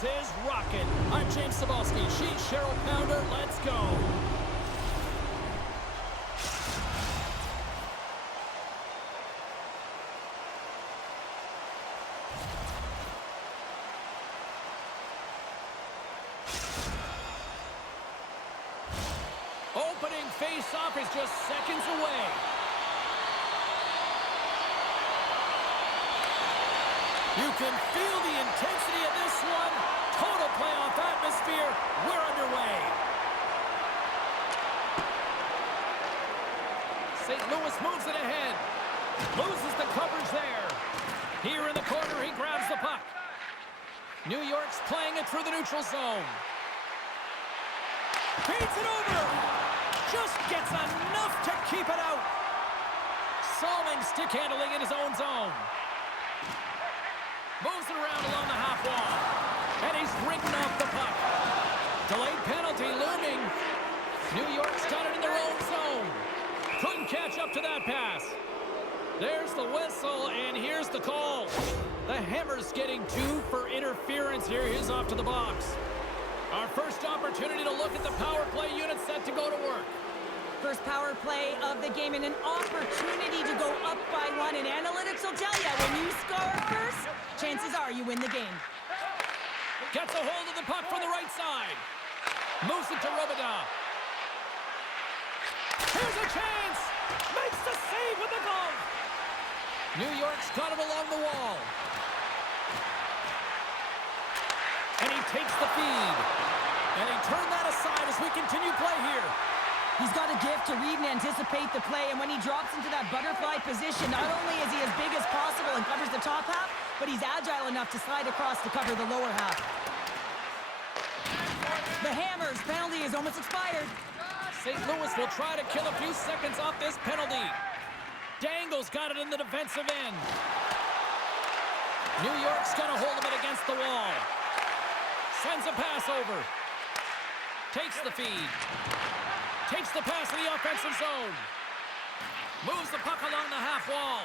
Blues is rocking. I'm James Cebulski. She's Cheryl Pounder. Let's go. Opening face-off is just seconds away. You can feel the intensity of this one. Total playoff atmosphere. We're underway. St. Louis moves it ahead. Loses the coverage there. Here in the corner, he grabs the puck. New York's playing it through the neutral zone. Feeds it over. Just gets enough to keep it out. Solving stick handling in his own zone. Moves it around along the half wall. And he's ringing off the puck. Delayed penalty looming. New York's got it in their own zone. Couldn't catch up to that pass. There's the whistle, and here's the call. The Hammer's getting 2 for interference here. He's off to the box. Our first opportunity to look at the power play unit set to go to work. First power play of the game and an opportunity to go up by 1. And analytics will tell you, when you score first, chances are you win the game. Gets a hold of the puck from the right side. Moves it to Robida. Here's a chance. Makes the save with the glove. New York's got it along the wall. And he takes the feed. And he turned that aside as we continue play here. He's got a gift to read and anticipate the play, and when he drops into that butterfly position, not only is he as big as possible and covers the top half, but he's agile enough to slide across to cover the lower half. The Hammer's penalty is almost expired. St. Louis will try to kill a few seconds off this penalty. Dangle's got it in the defensive end. New York's got a hold of it against the wall. Sends a pass over. Takes the feed. Takes the pass in the offensive zone. Moves the puck along the half wall.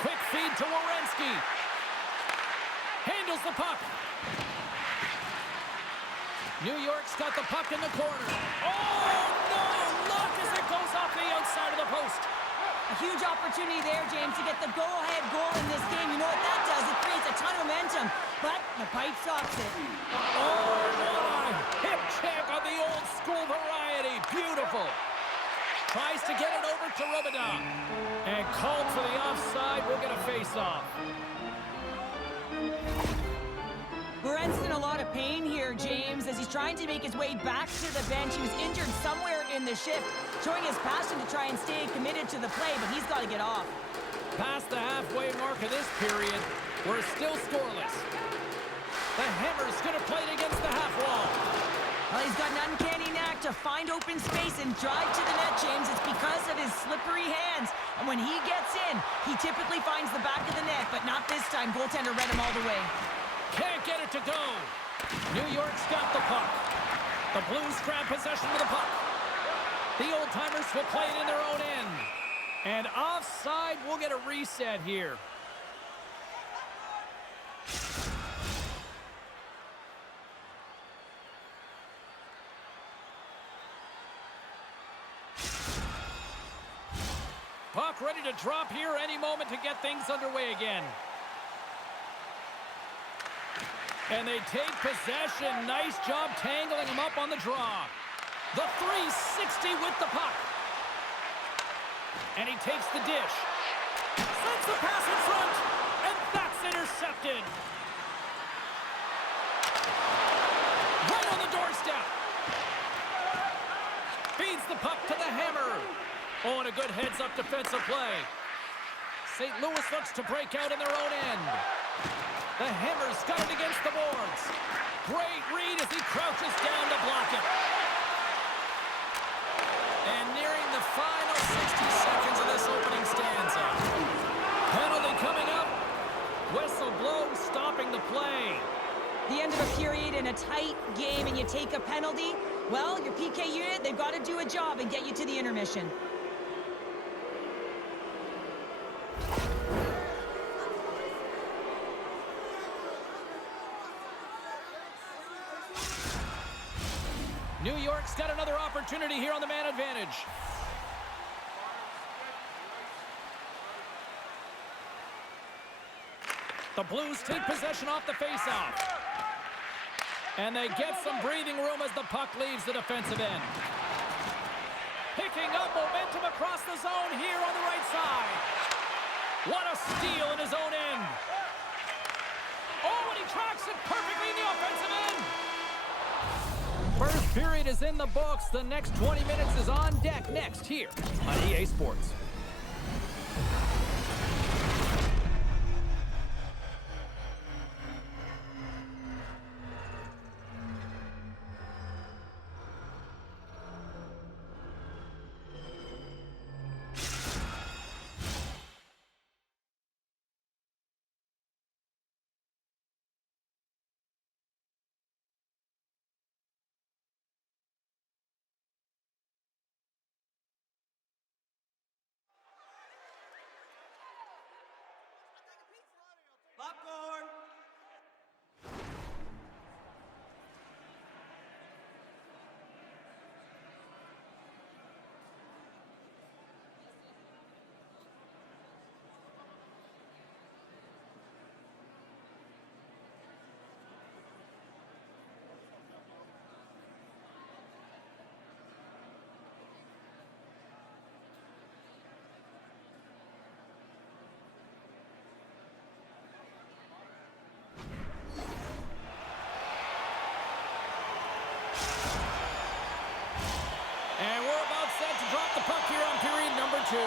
Quick feed to Werenski. Handles the puck. New York's got the puck in the corner. Oh, no! Look as it goes off the outside of the post. A huge opportunity there, James, to get the go-ahead goal in this game. You know what that does? It creates a ton of momentum, but the pipe stops it. Oh, what a hip check on the old school variety. Beautiful. Tries to get it over to Robida. And called for the offside. We'll get a face-off. Werenski in a lot of pain here, James, as he's trying to make his way back to the bench. He was injured somewhere in the shift, showing his passion to try and stay committed to the play, but he's got to get off. Past the halfway mark of this period, we're still scoreless. The Hammer's going to play it against the half wall. Well, he's got an uncanny knack to find open space and drive to the net, James. It's because of his slippery hands. And when he gets in, he typically finds the back of the net, but not this time. Goaltender read him all the way. Can't get it to go. New York's got the puck. The Blues grab possession of the puck. The old-timers will play it in their own end. And offside, we'll get a reset here. Puck ready to drop here any moment to get things underway again. And they take possession. Nice job tangling him up on the draw. The 360 with the puck. And he takes the dish. Sends the pass in front. And that's intercepted. Right on the doorstep. Feeds the puck to the Hammer. Oh, and a good heads-up defensive play. St. Louis looks to break out in their own end. The Hammer's got it against the boards. Great read as he crouches down to block it. And nearing the final 60 seconds of this opening stanza. Penalty coming up. Whistle blows, stopping the play. The end of a period in a tight game and you take a penalty, well, your PK unit, they've got to do a job and get you to the intermission. New York's got another opportunity here on the man advantage. The Blues take possession off the faceoff. And they get some breathing room as the puck leaves the defensive end. Picking up momentum across the zone here on the right side. What a steal in his own end. Oh, and he tracks it perfectly in the offensive end. First period is in the books. The next 20 minutes is on deck next here on EA Sports. Popcorn! And we're about set to drop the puck here on period number 2.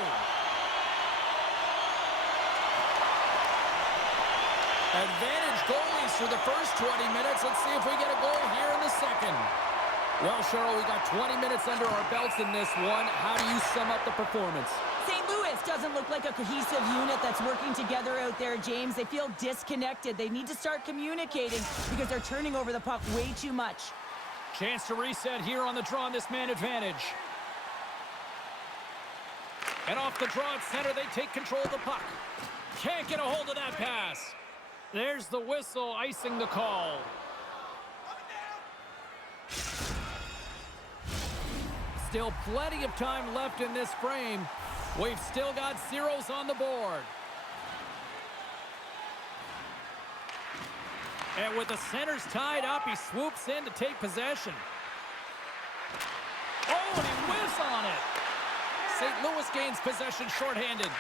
Advantage goalies through the first 20 minutes. Let's see if we get a goal here in the second. Well, Cheryl, we got 20 minutes under our belts in this one. How do you sum up the performance? St. Louis doesn't look like a cohesive unit that's working together out there, James. They feel disconnected. They need to start communicating because they're turning over the puck way too much. Chance to reset here on the draw on this man advantage. And off the draw at center, they take control of the puck. Can't get a hold of that pass. There's the whistle, icing the call. Still plenty of time left in this frame. We've still got zeros on the board. And with the centers tied up, he swoops in to take possession. Oh, and he whiffs on it. St. Louis gains possession shorthanded.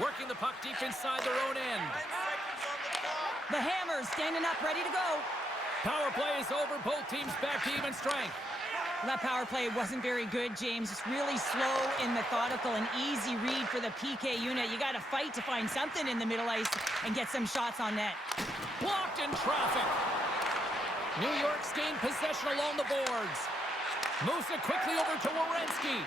Working the puck deep inside their own end. The Hammers standing up, ready to go. Power play is over. Both teams back to even strength. That power play wasn't very good, James. It's really slow and methodical, an easy read for the PK unit. You got to fight to find something in the middle ice and get some shots on net. Blocked in traffic. New York's gained possession along the boards. Moves it quickly over to Werenski.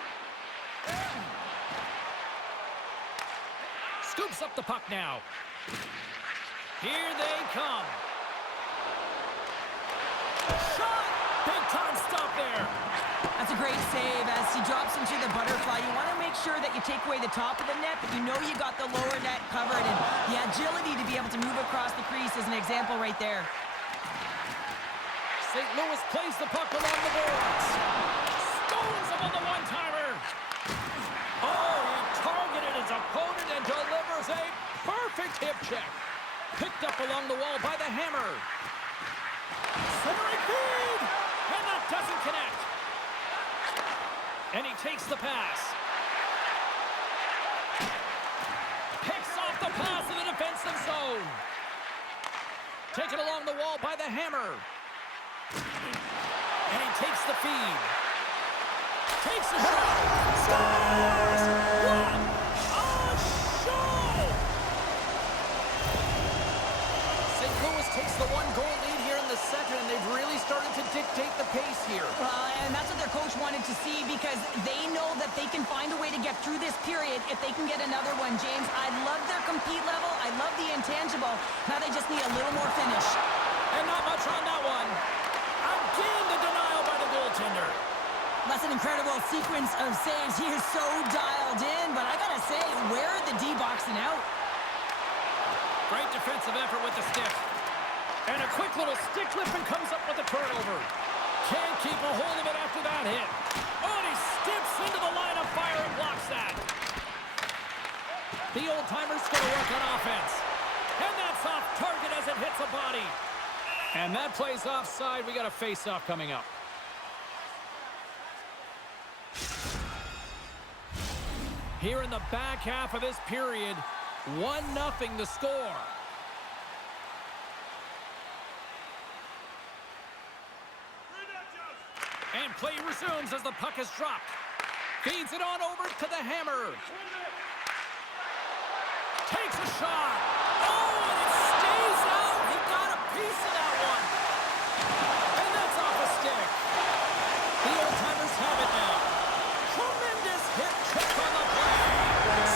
Scoops up the puck now. Here they come. Shot! Big time stop there. That's a great save as he drops into the butterfly. You want to make sure that you take away the top of the net, but you know you got the lower net covered, and the agility to be able to move across the crease is an example right there. St. Louis plays the puck along the boards. Stones him on the one-timer. Oh, he targeted his opponent and delivers a perfect hip check. Picked up along the wall by the Hammer. Centering feed, and that doesn't connect. And he takes the pass. Picks off the pass in the defensive zone. Taken along the wall by the Hammer. And he takes the feed. Takes a shot. Scores! What a show! St. Louis takes the one-goal lead here in the second, and they've really started to dictate the pace here. And that's what their coach wanted to see because they know that they can find a way to get through this period if they can get another one, James. I love their compete level. I love the intangible. Now they just need a little more finish. And not much on that one. Again, the denial by the goaltender. That's an incredible sequence of saves. He is so dialed in, but I gotta say, where are the D-boxing out? Great defensive effort with the stick. And a quick little stick lift and comes up with a turnover. Can't keep a hold of it after that hit. Oh, and he steps into the line of fire and blocks that. The old-timers going to work on offense. And that's off target as it hits a body. And that plays offside. We got a face-off coming up. Here in the back half of this period, 1-0 the score. And play resumes as the puck is dropped. Feeds it on over to the hammer. Takes a shot. Oh, and it stays out. He got a piece of that one. And that's off a stick. The old-timers have it now. Tremendous hit trick on the play.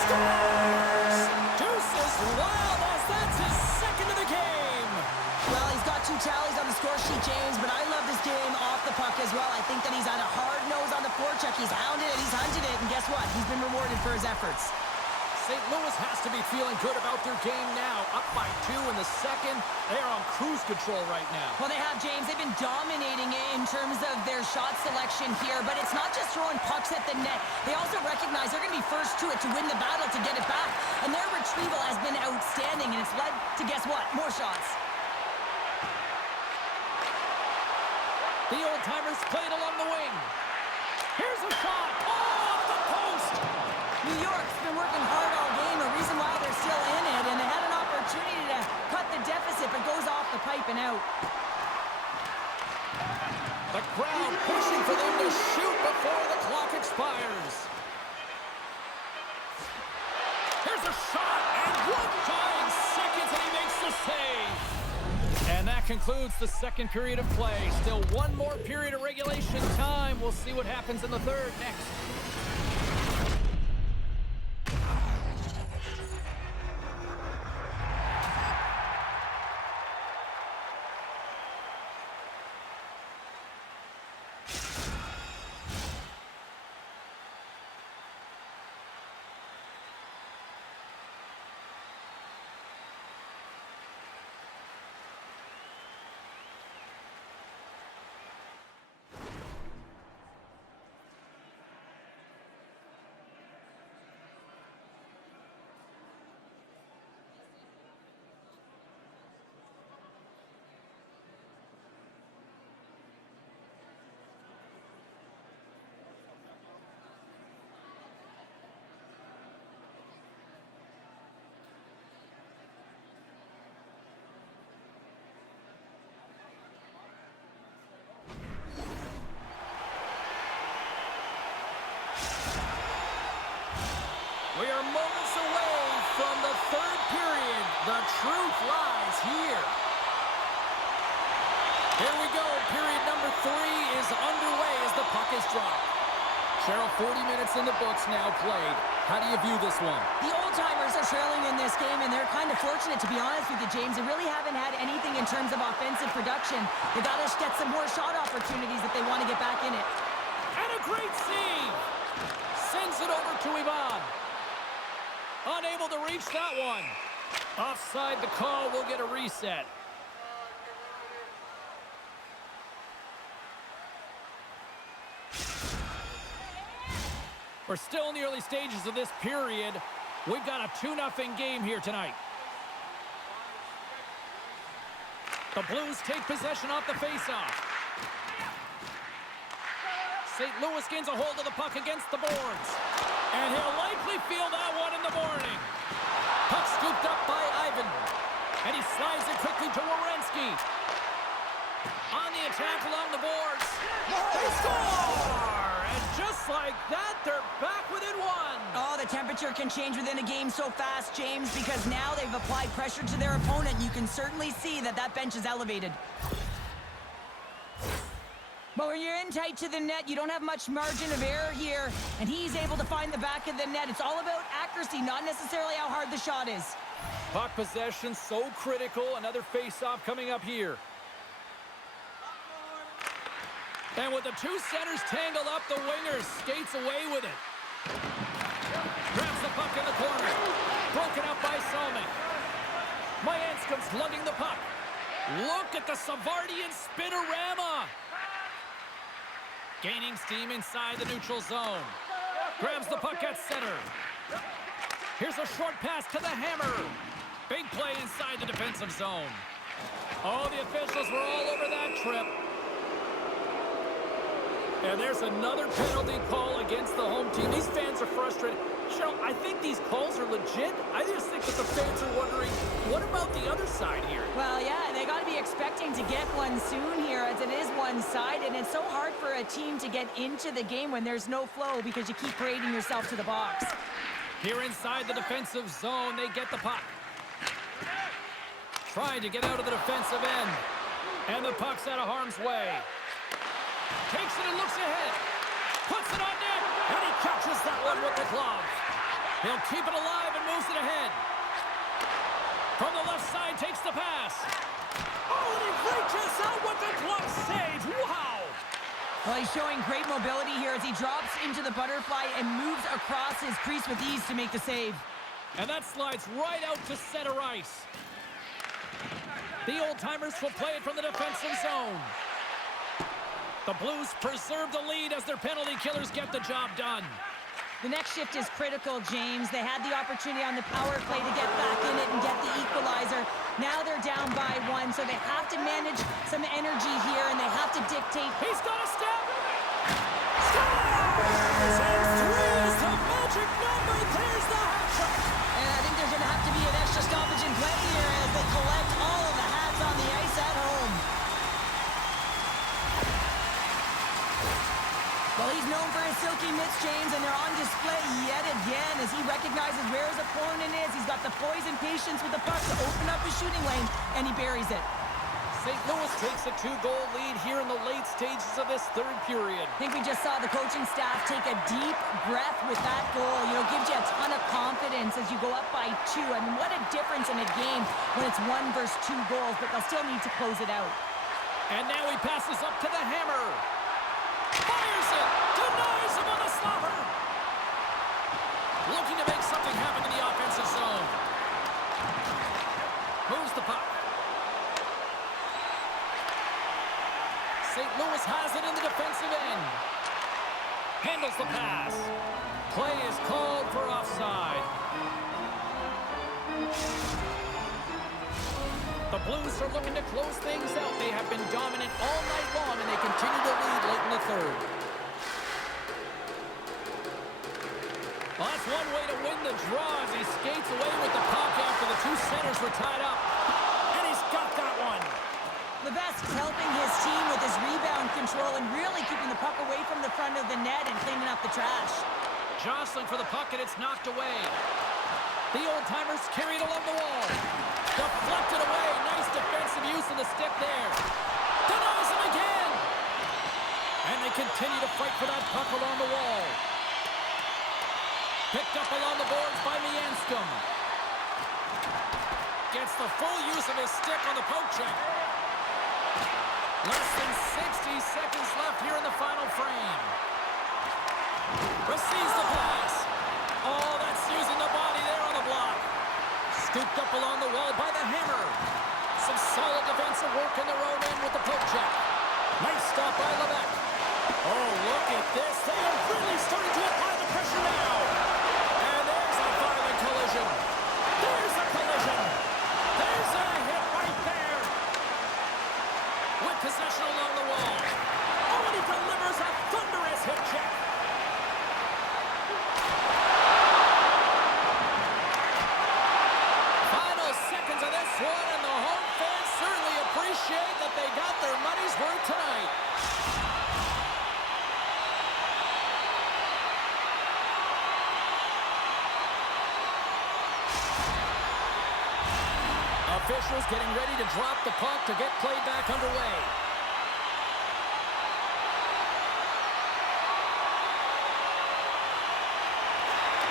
Scores! Deuces wild as that's his second of the game. Well, he's got 2 tallies on the score sheet, James, but I love this game off the puck as well. I think that he's had a hard nose on the forecheck. He's hounded it, he's hunted it, and guess what? He's been rewarded for his efforts. St. Louis has to be feeling good about their game now. Up by 2 in the second. They're on cruise control right now. Well, they have, James. They've been dominating it in terms of their shot selection here, but it's not just throwing pucks at the net. They also recognize they're going to be first to it to win the battle, to get it back. And their retrieval has been outstanding, and it's led to, guess what? More shots. The old-timers played along the wing. Here's a shot. Oh, off the post. New York's been working hard all game, a reason why they're still in it, and they had an opportunity to cut the deficit, but goes off the pipe and out. The crowd pushing for them to shoot before the clock expires. Here's a shot, and 1 seconds, and he makes the save. And that concludes the second period of play. Still 1 more period of regulation time. We'll see what happens in the third next. We are moments away from the third period. The truth lies here. Here we go. Period number 3 is underway as the puck is dropped. Cheryl, 40 minutes in the books now played. How do you view this one? The old-timers are trailing in this game, and they're kind of fortunate, to be honest with you, James. They really haven't had anything in terms of offensive production. They got to get some more shot opportunities if they want to get back in it. And a great save. Sends it over to Ivan. Unable to reach that one. Offside the call. We'll get a reset. We're still in the early stages of this period. We've got a 2-0 game here tonight. The Blues take possession off the faceoff. St. Louis gains a hold of the puck against the boards. And he'll likely feel that one in the morning. Puck scooped up by Ivan. And he slides it quickly to Werenski. On the attack along the boards. They score! And just like that, they're back within 1. Oh, the temperature can change within a game so fast, James, because now they've applied pressure to their opponent. You can certainly see that that bench is elevated. But when you're in tight to the net, you don't have much margin of error here, and he's able to find the back of the net. It's all about accuracy, not necessarily how hard the shot is. Puck possession so critical. Another face-off coming up here. And with the 2 centers tangled up, the winger skates away with it. Grabs the puck in the corner. Broken up by Salmon. Mayanskam's lugging the puck. Look at the Savardian spinorama. Gaining steam inside the neutral zone. Grabs the puck at center. Here's a short pass to the hammer. Big play inside the defensive zone. Oh, the officials were all over that trip. And there's another penalty call against the home team. These fans are frustrated. Cheryl, I think these calls are legit. I just think that the fans are wondering, what about the other side here? Well, yeah, they got to be expecting to get one soon here, as it is one-sided. It's so hard for a team to get into the game when there's no flow because you keep parading yourself to the box. Here inside the defensive zone, they get the puck. Trying to get out of the defensive end. And the puck's out of harm's way. Takes it and looks ahead. Puts it on net. And he catches that one with the glove. He'll keep it alive and moves it ahead. From the left side, takes the pass. Oh, and he reaches out with the glove save. Wow. Well, he's showing great mobility here as he drops into the butterfly and moves across his crease with ease to make the save. And that slides right out to center ice. The old-timers will play it from the defensive zone. The Blues preserve the lead as their penalty killers get the job done. The next shift is critical, James. They had the opportunity on the power play to get back in it and get the equalizer. Now they're down by one, so they have to manage some energy here, and they have to dictate. He's got a step! Scores! And three is the magic number. There's the hat trick. And I think there's going to have to be an extra stoppage in play here as they collect all of the hats on the ice at home. Well, he's known for his silky mitts, James, and they're on display yet again as he recognizes where his opponent is. He's got the poise and patience with the puck to open up his shooting lane, and he buries it. St. Louis takes a 2-goal lead here in the late stages of this third period. I think we just saw the coaching staff take a deep breath with that goal. You know, gives you a ton of confidence as you go up by 2. I mean, what a difference in a game when it's 1 versus 2 goals, but they'll still need to close it out. And now he passes up to the hammer. Fires it! Denies him on the slobber! Looking to make something happen in the offensive zone. Moves the puck. St. Louis has it in the defensive end. Handles the pass. Play is called for offside. The Blues are looking to close things out. They have been dominant all night long, and they continue to lead late in the third. Well, that's one way to win the draw as he skates away with the puck after the two centers were tied up. And he's got that one. Levesque helping his team with his rebound control and really keeping the puck away from the front of the net and cleaning up the trash. Jostling for the puck, and it's knocked away. The old-timers carried along the wall. Deflected away. Nice defensive use of the stick there. Denies him again. And they continue to fight for that puck along the wall. Picked up along the boards by Mianscom. Gets the full use of his stick on the poke check. Less than 60 seconds left here in the final frame. Receives the pass. Oh, that's using the body there on the block. Scooped up along the wall by the hammer. Some solid defensive work in their own end with the poke check. Nice stop by Levesque. Oh, look at this. They are really starting to apply the pressure now. And there's a violent collision. There's a collision. There's a hit right there. With possession along the wall. Oh, and he delivers a thunderous hip check. Final seconds of this one, and the home fans certainly appreciate that they got their money's worth tonight. Officials getting ready to drop the puck to get play back underway.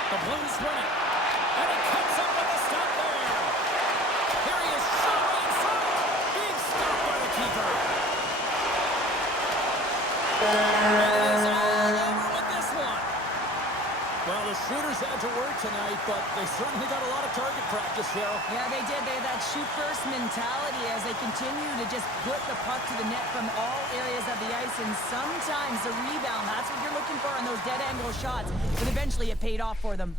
The Blues win it. And he cuts up with a stop there. Here he is, shot right in front. Big stop by the keeper. And it is all over with this one. Well, the shooters had to work tonight, but they certainly got a lot of target practice, Cheryl. Yeah, they did. They had that shoot-first mentality as they continue to just put the puck to the net from all areas of the ice, and sometimes the rebound, that's what you're looking for on those dead-angle shots, but eventually it paid off for them.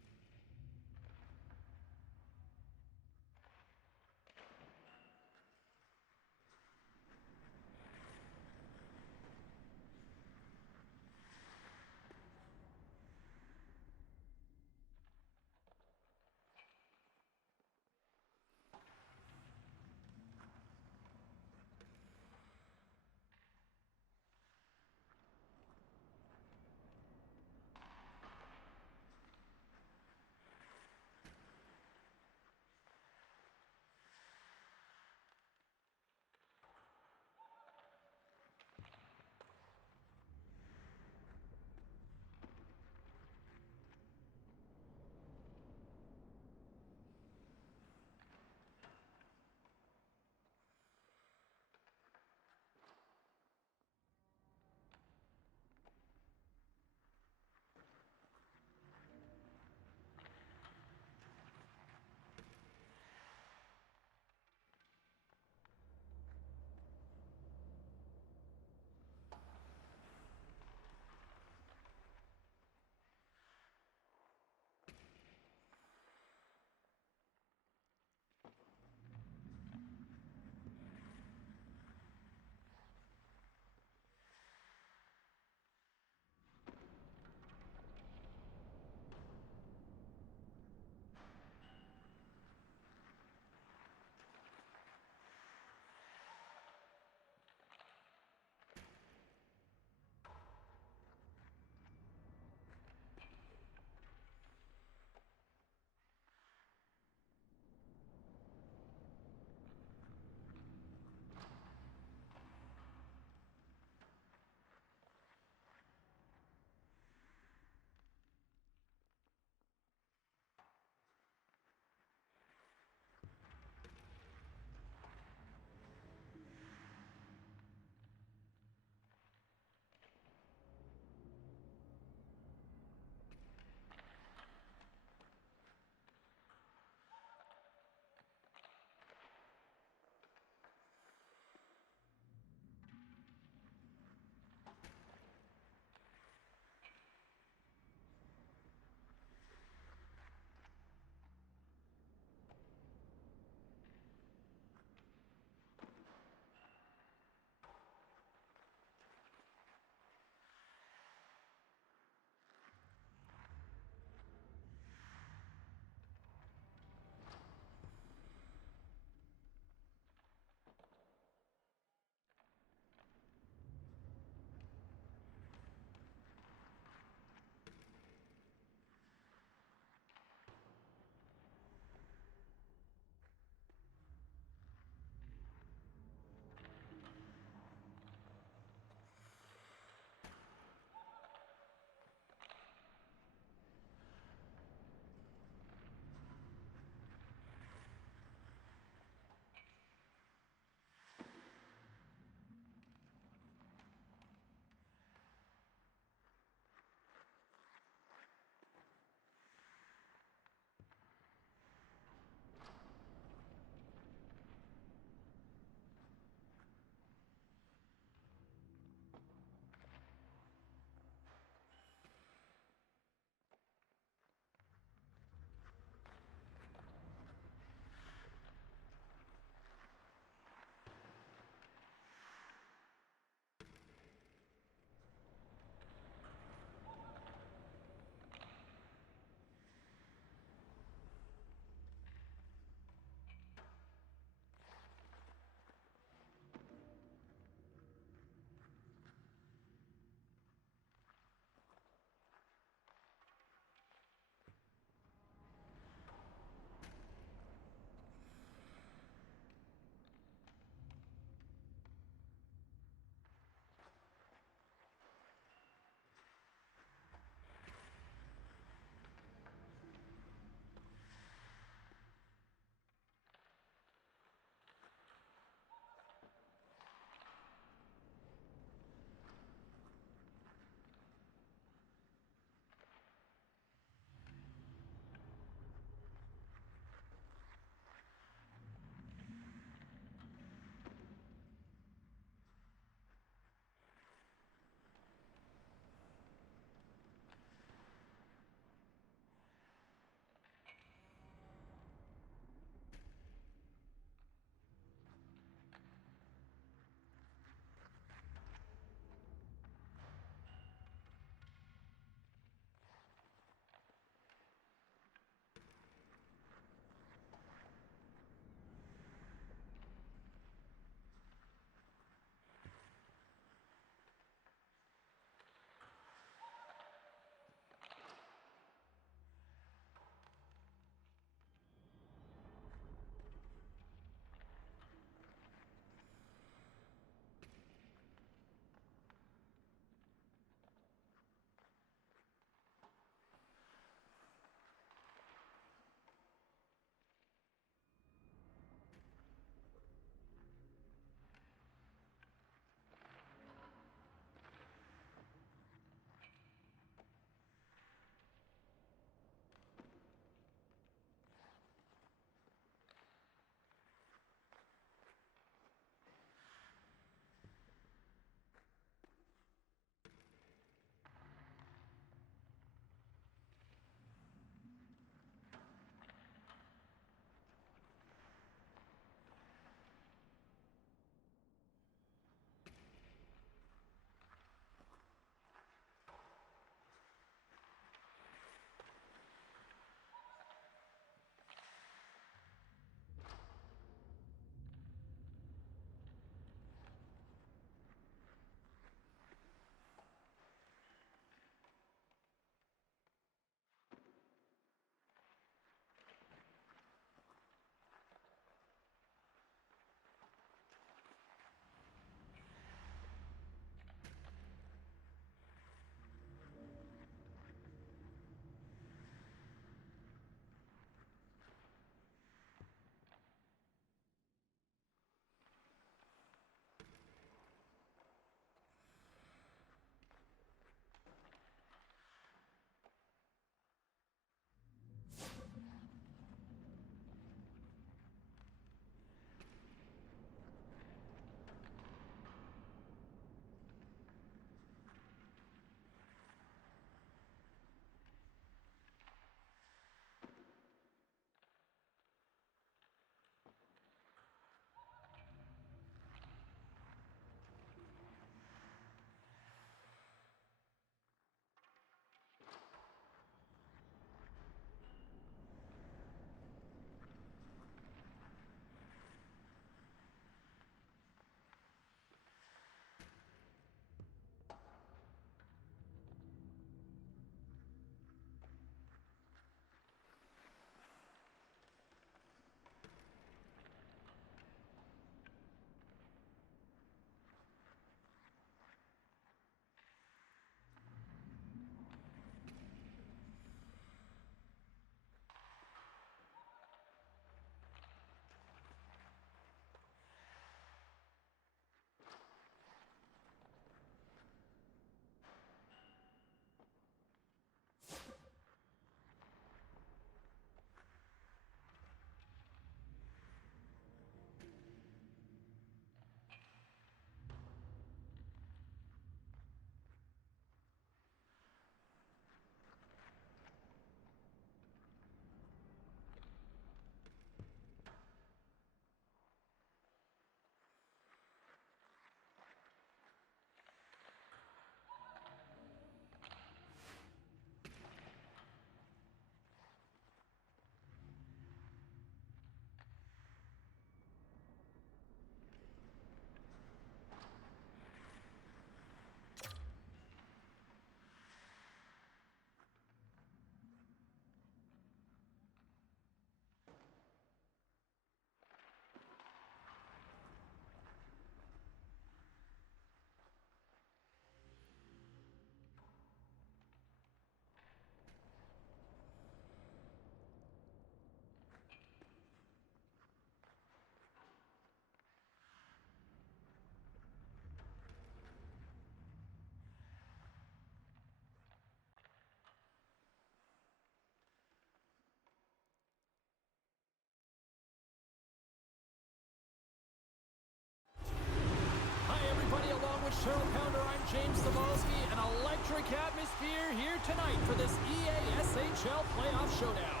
Turtle Pounder, I'm James Cebulski. An electric atmosphere here tonight for this EASHL playoff showdown.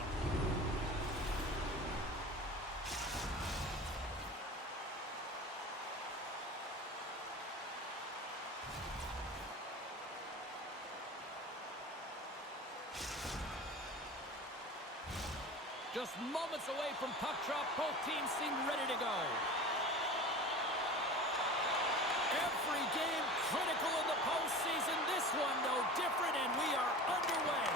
Just moments away from puck drop, both teams seem ready to go. Every game critical in the postseason. This one no different, and we are underway.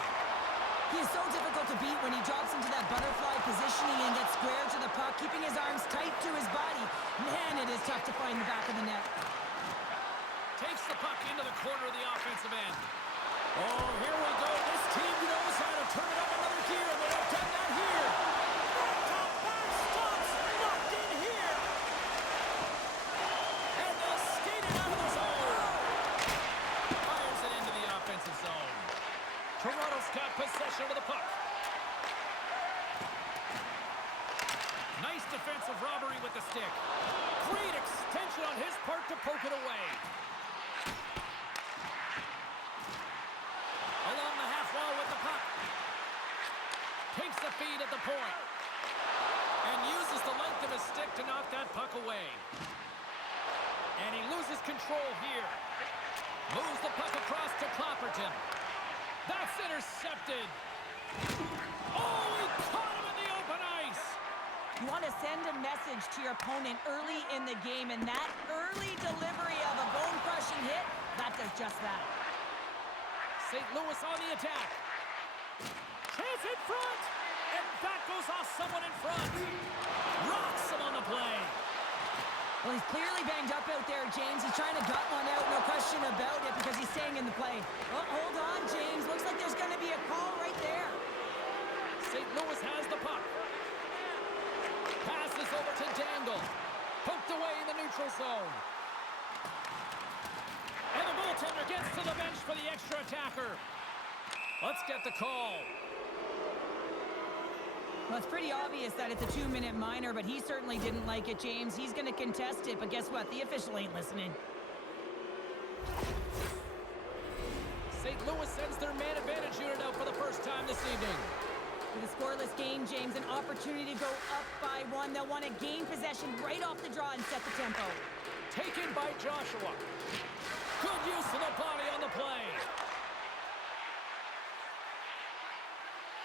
He is so difficult to beat when he drops into that butterfly positioning and gets square to the puck, keeping his arms tight to his body. Man, it is tough to find the back of the net. Takes the puck into the corner of the offensive end. Oh, here we go. This team knows how to turn it up another gear, and they have done that here. Top back stops, locked in here. And they'll skate it out of the zone. Fires it into the offensive zone. Toronto's got possession of the puck. Nice defensive robbery with the stick. Great extension on his part to poke it away. Along the half wall with the puck. Takes the feed at the point. And uses the length of his stick to knock that puck away. And he loses control here. Moves the puck across to Clapperton. That's intercepted. Oh, he caught him in the open ice. You want to send a message to your opponent early in the game, and that early delivery of a bone-crushing hit, that does just that. St. Louis on the attack. Chance in front. And that goes off someone in front. Rocks him on the play. Well, he's clearly banged up out there, James. He's trying to gut one out, no question about it, because he's staying in the play. Oh, hold on, James. Looks like there's going to be a call right there. St. Louis has the puck. Passes over to Dangle. Poked away in the neutral zone. And the goaltender gets to the bench for the extra attacker. Let's get the call. Well, it's pretty obvious that it's a 2-minute minor, but he certainly didn't like it, James. He's going to contest it, but guess what? The official ain't listening. St. Louis sends their man advantage unit out for the first time this evening. With a scoreless game, James, an opportunity to go up by one. They'll want to gain possession right off the draw and set the tempo. Taken by Joshua. Good use of the body on the play.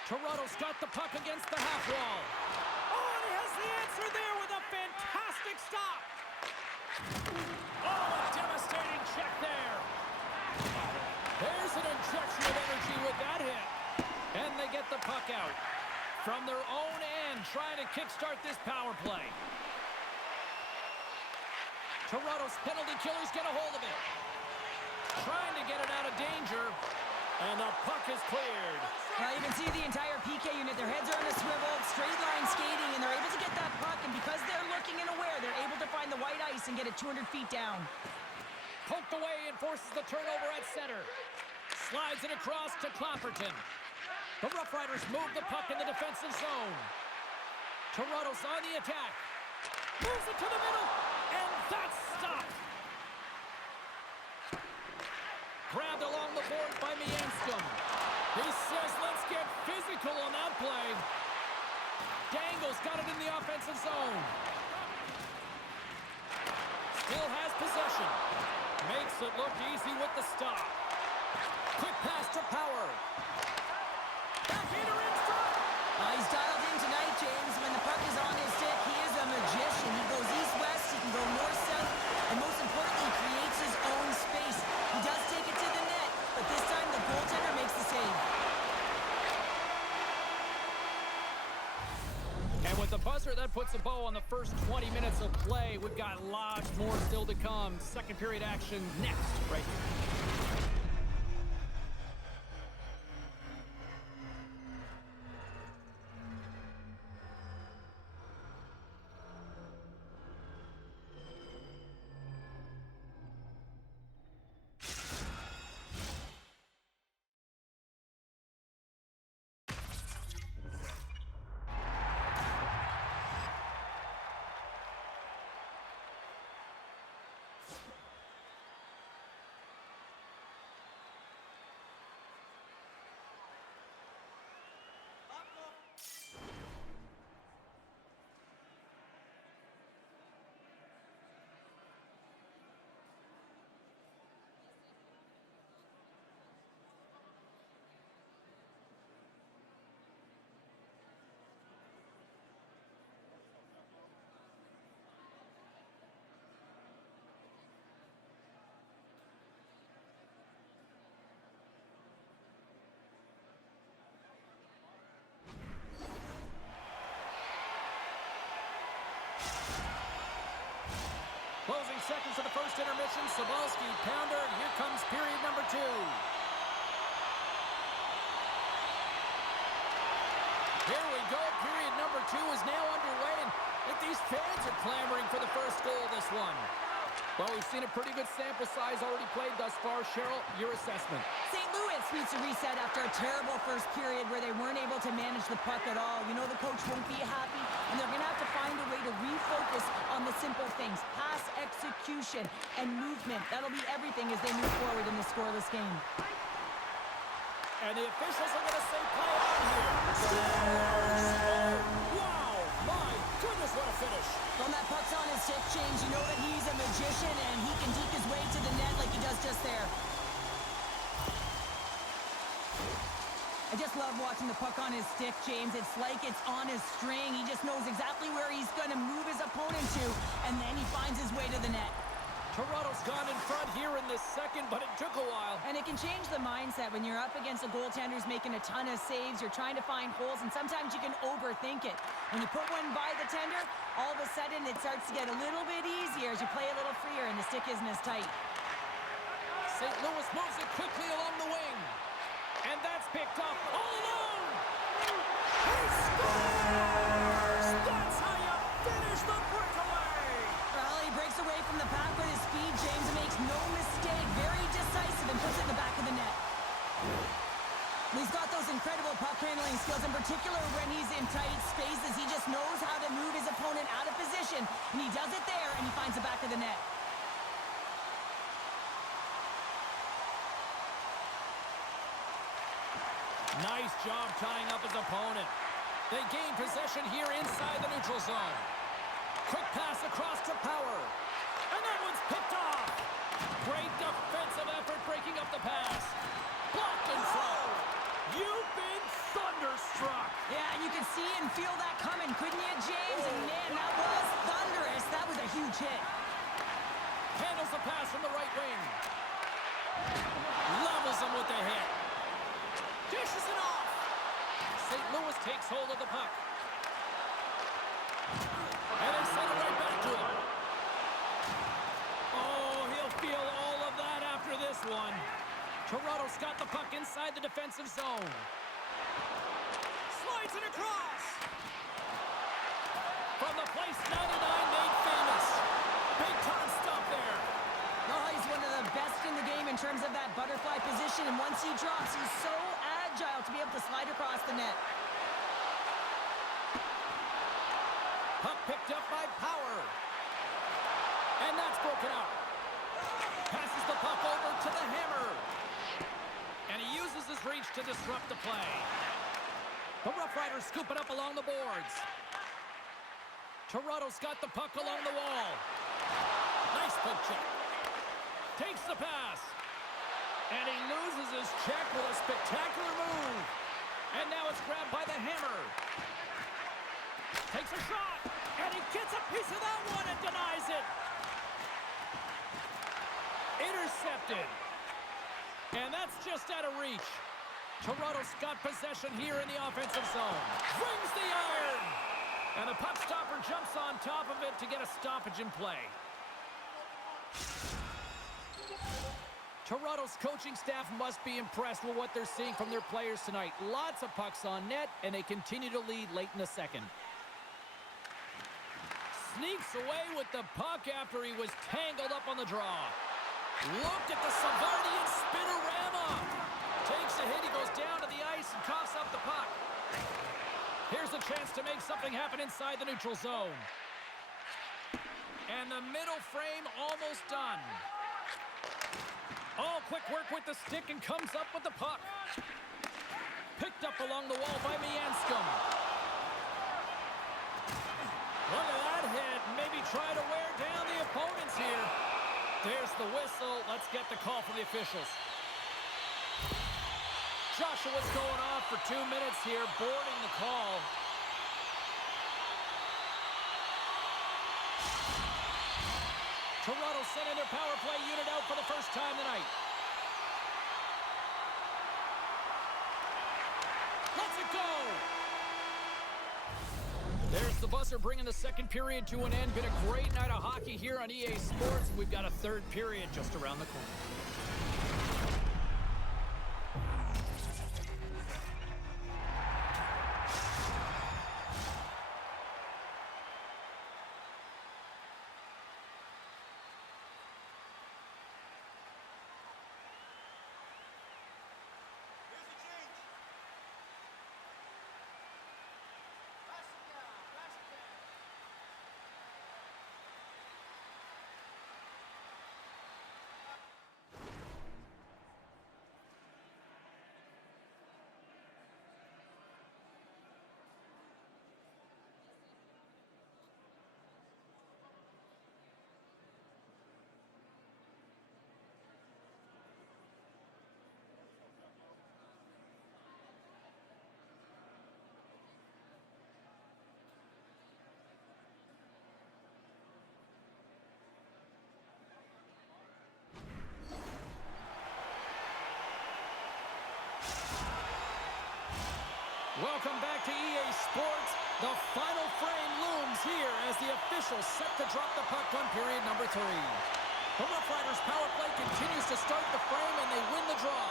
Toronto's got the puck against the half wall. Oh, and he has the answer there with a fantastic stop. Oh, a devastating check there. There's an injection of energy with that hit. And they get the puck out. From their own end, trying to kickstart this power play. Toronto's penalty killers get a hold of it. Trying to get it out of danger. And the puck is cleared. Well, you can see the entire PK unit. Their heads are on a swivel, straight line skating, and they're able to get that puck. And because they're looking and aware, they're able to find the white ice and get it 200 feet down. Poked away and forces the turnover at center. Slides it across to Clapperton. The Rough Riders move the puck in the defensive zone. Toronto's on the attack. Moves it to the middle, and that's stopped. Grabbed along the board by Mianscom. He says, let's get physical on that play. Dangle's got it in the offensive zone. Still has possession. Makes it look easy with the stop. Quick pass to Power. Backhander in front. He's dialed in tonight, James. When the puck is on his stick, he is a magician. He goes east-west, he can go north-south, and most importantly, he creates his own space. He does take it to the net, but this time the goaltender makes the save. And with the buzzer, that puts a bow on the first 20 minutes of play. We've got lots more still to come. Second period action next, right here. seconds of the first intermission. Sobalski, pounder, and here comes period number 2. Here we go. Period number 2 is now underway, and these fans are clamoring for the first goal of this one. Well, we've seen a pretty good sample size already played thus far. Cheryl, your assessment. St. Louis needs to reset after a terrible first period where they weren't able to manage the puck at all. You know the coach won't be happy, and they're going to have to find a way to refocus on the simple things. Pass execution and movement. That'll be everything as they move forward in this scoreless game. And the officials are going to say play on here. Wow! My goodness, what a finish. When that puck's on his stick, James, you know that he's a magician and he can deke his way to the net like he does just there. I just love watching the puck on his stick, James. It's like it's on his string. He just knows exactly where he's going to move his opponent to, and then he finds his way to the net. Toronto's gone in front here in this second, but it took a while. And it can change the mindset when you're up against a goaltender who's making a ton of saves. You're trying to find holes, and sometimes you can overthink it. When you put one by the tender, all of a sudden it starts to get a little bit easier as you play a little freer and the stick isn't as tight. St. Louis moves it quickly along the wing. And that's picked up all alone. He scores! That's how you finish the breakaway. Well, he breaks away from the pack with his speed, James, and makes no mistake. Very decisive and puts it in the back of the net. He's got those incredible puck handling skills, in particular when he's in tight spaces. He just knows how to move his opponent out of position, and he does it there, and he finds the back of the net. Nice job tying up his opponent. They gain possession here inside the neutral zone. Quick pass across to Power. And that one's picked off. Great defensive effort breaking up the pass. Blocked in front. You've been thunderstruck. Yeah, you could see and feel that coming, couldn't you, James? And man, that was thunderous. That was a huge hit. Handles the pass from the right wing. Levels him with the hit. Dishes it off. St. Louis takes hold of the puck. And they send it right back to him. Oh, he'll feel all of that after this one. Toronto's got the puck inside the defensive zone. Slides it across. From the place 99 made famous. Big time stop there. Oh, he's one of the best in the game in terms of that butterfly position, and once he drops, he's so agile to be able to slide across the net. Puck picked up by Power. And that's broken out. Passes the puck over to the Hammer. And he uses his reach to disrupt the play. The Rough Riders scoop it up along the boards. Toronto's got the puck along the wall. Nice poke check. Takes the pass. And he loses his check with a spectacular move. And now it's grabbed by the Hammer. Takes a shot. And he gets a piece of that one and denies it. Intercepted. And that's just out of reach. Toronto's got possession here in the offensive zone. Rings the iron. And the puck stopper jumps on top of it to get a stoppage in play. Toronto's coaching staff must be impressed with what they're seeing from their players tonight. Lots of pucks on net, and they continue to lead late in the second. Sneaks away with the puck after he was tangled up on the draw. Look at the Savardian spinorama. Takes a hit, he goes down to the ice and coughs up the puck. Here's a chance to make something happen inside the neutral zone. And the middle frame almost done. All quick work with the stick and comes up with the puck. Picked up along the wall by Mianskum. Look at that hit. Maybe try to wear down the opponents here. There's the whistle. Let's get the call from the officials. Joshua's going off for 2 minutes here, boarding the call. Toronto sending their power play unit out for the first time tonight. Let's it go! There's the buzzer bringing the second period to an end. Been a great night of hockey here on EA Sports. We've got a third period just around the corner. Welcome back to EA Sports. The final frame looms here as the officials set to drop the puck on period number 3. The Rough Riders power play continues to start the frame and they win the draw.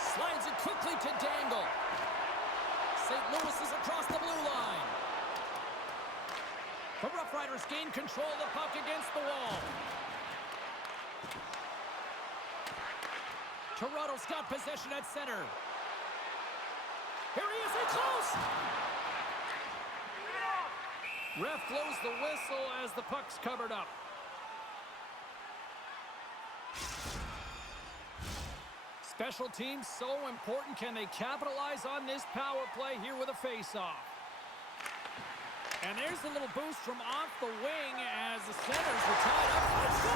Slides it quickly to Dangle. St. Louis is across the blue line. The Rough Riders gain control of the puck against the wall. Toronto's got possession at center. Here he is, in close! Ref blows the whistle as the puck's covered up. Special teams so important. Can they capitalize on this power play here with a face-off? And there's a little boost from off the wing as the centers were tied up. Let's go!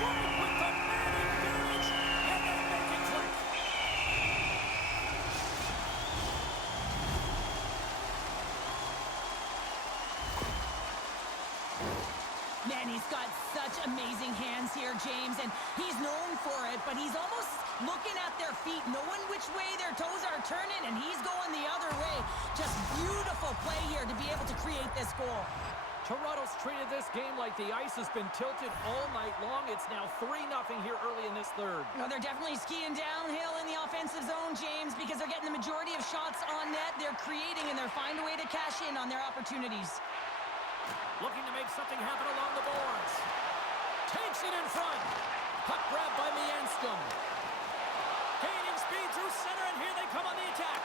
Right with the man advantage, and they make it click. Man, he's got such amazing hands here, James, and he's known for it, but he's almost looking at their feet, knowing which way their toes are turning, and he's going the other way. Just beautiful play here to be able to create this goal. Toronto's treated this game like the ice has been tilted all night long. It's now 3-0 here early in this third. No, they're definitely skiing downhill in the offensive zone, James, because they're getting the majority of shots on net. They're creating, and they're finding a way to cash in on their opportunities. Looking to make something happen along the boards. Takes it in front. Puck grabbed by Mianscom. Gaining speed through center, and here they come on the attack.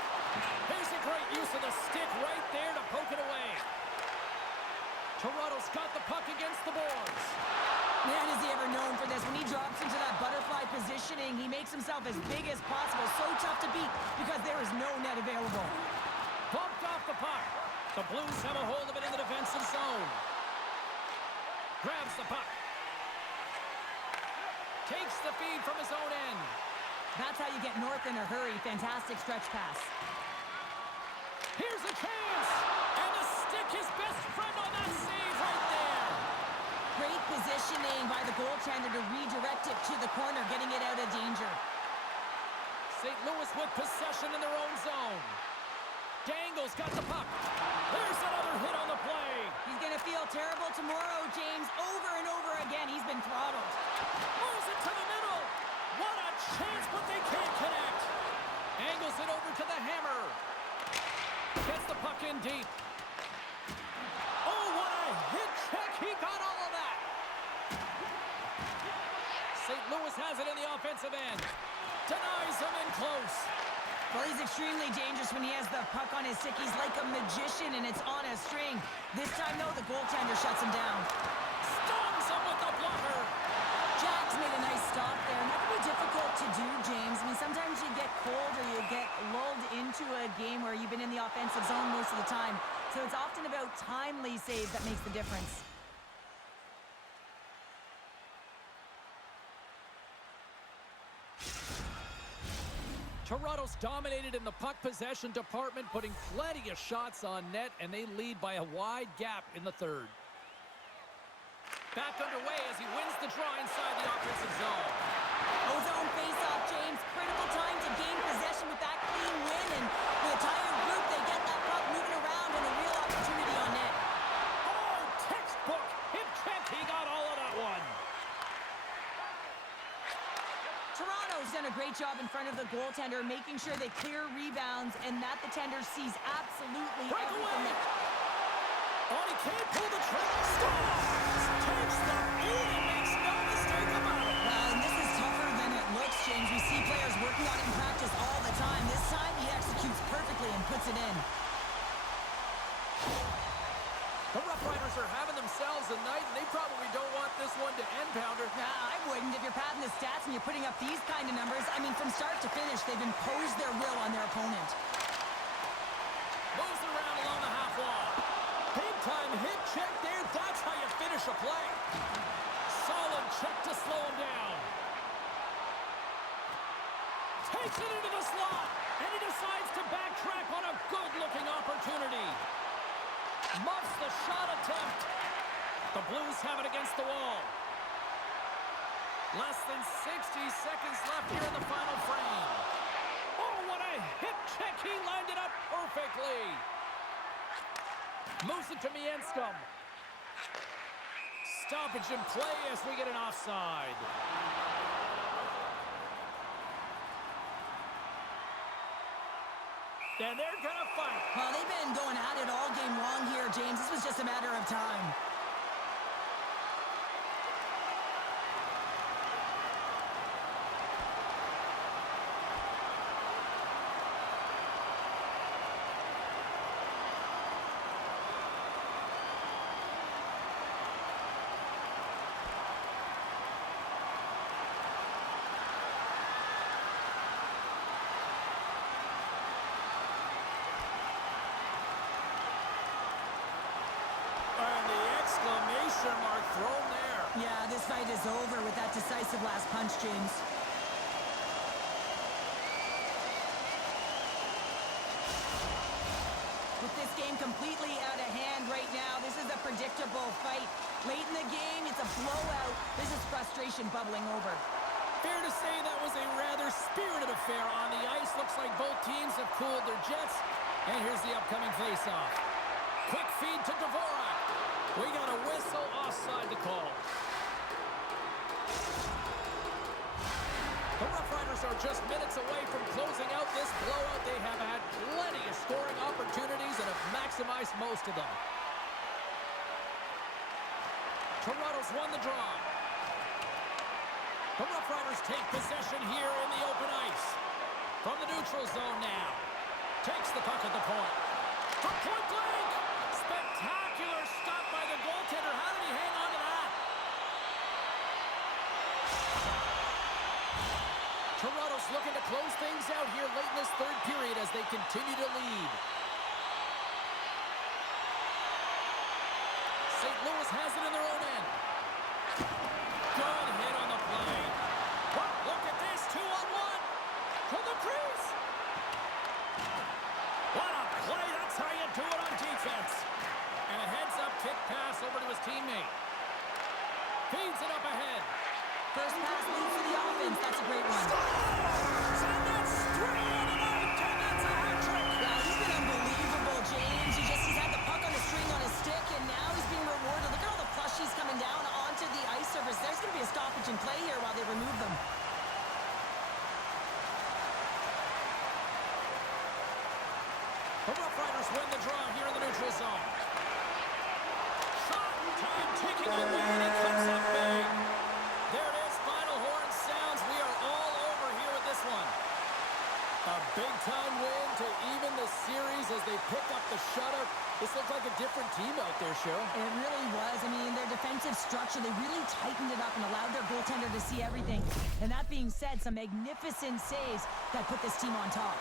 Here's a great use of the stick right there to poke it away. Toronto's got the puck against the boards. Man, is he ever known for this. When he drops into that butterfly positioning, he makes himself as big as possible. So tough to beat because there is no net available. Bumped off the puck. The Blues have a hold of it in the defensive zone. Grabs the puck. Takes the feed from his own end. That's how you get north in a hurry. Fantastic stretch pass. Here's a chance. And the stick, his best friend on that save right there. Great positioning by the goaltender to redirect it to the corner, getting it out of danger. St. Louis with possession in their own zone. Dangle's got the puck. There's another hit on the play. He's going to feel terrible tomorrow, James. Over and over again, he's been throttled. Moves it to the middle. What a chance, but they can't connect. Angles it over to the hammer. Gets the puck in deep. Oh, what a hit check. He got all of that. St. Louis has it in the offensive end. Denies him in close. Well, he's extremely dangerous when he has the puck on his stick. He's like a magician, and it's on a string. This time, though, the goaltender shuts him down. Stuns him with the blocker. Jack's made a nice stop there. Not going to be difficult to do, James. I mean, sometimes you get cold or you get lulled into a game where you've been in the offensive zone most of the time. So it's often about timely saves that makes the difference. Toronto's dominated in the puck possession department, putting plenty of shots on net, and they lead by a wide gap in the third. Back underway as he wins the draw inside the offensive zone. Ozone face-off, James. Critical time to gain possession with that clean win, and with a tired group, they get that puck great job in front of the goaltender, making sure they clear rebounds and that the tender sees absolutely everything. Oh, he can't pull the trigger. Scores! Takes the lead and makes no mistake about it. Well, and this is tougher than it looks, James. We see players working on it in practice all the time. This time, he executes perfectly and puts it in. The Rough Riders are having themselves a night, and they probably don't want this one to end, Pounder. I wouldn't. If you're padding the stats and you're putting up these kind of numbers, I mean, from start to finish, they've imposed their will on their opponent. Moves around along the half wall. Big-time hit check there. That's how you finish a play. Solid check to slow him down. Takes it into the slot, and he decides to backtrack on a good-looking opportunity. Muffs the shot attempt. The Blues have it against the wall. Less than 60 seconds left here in the final frame. Oh, what a hip check. He lined it up perfectly. Moves it to Mienskum. Stoppage in play as we get an offside. And they're going to fight. Well, they've been going at it all game long here, James. This was just a matter of time. Mark thrown there. Yeah, this fight is over with that decisive last punch, James. With this game completely out of hand right now, this is a predictable fight. Late in the game, it's a blowout. This is frustration bubbling over. Fair to say that was a rather spirited affair on the ice. Looks like both teams have cooled their jets. And here's the upcoming face-off. Quick feed to Dvorak. We got a whistle offside to call. The Rough Riders are just minutes away from closing out this blowout. They have had plenty of scoring opportunities and have maximized most of them. Toronto's won the draw. The Rough Riders take possession here in the open ice. From the neutral zone now. Takes the puck at the point. From point blank! Spectacular stop by the goaltender. How did he hang on to that? Toronto's looking to close things out here late in this third period as they continue to lead. St. Louis has it in their own end. Good hit on the play. But look at this, 2-on-1. To the crease. What a play. That's how you do it on defense. And a heads-up kick pass over to his teammate. Feeds it up ahead. First pass lead for the offense. That's a great one. Scores! And that's straight out of night. And that's a hat trick. Wow, he's been unbelievable, James. He's had the puck on a string on his stick, and now he's being rewarded. Look at all the plushies coming down onto the ice surface. There's going to be a stoppage in play here while they remove them. The Rough Riders win the draw here in the neutral zone. Shot time ticking away, and it comes up big. There it is, final horn sounds. We are all over here with this one. A big-time win to even the series as they pick up the shutout. This looked like a different team out there, Cheryl. It really was. I mean, their defensive structure, they really tightened it up and allowed their goaltender to see everything. And that being said, some magnificent saves that put this team on top.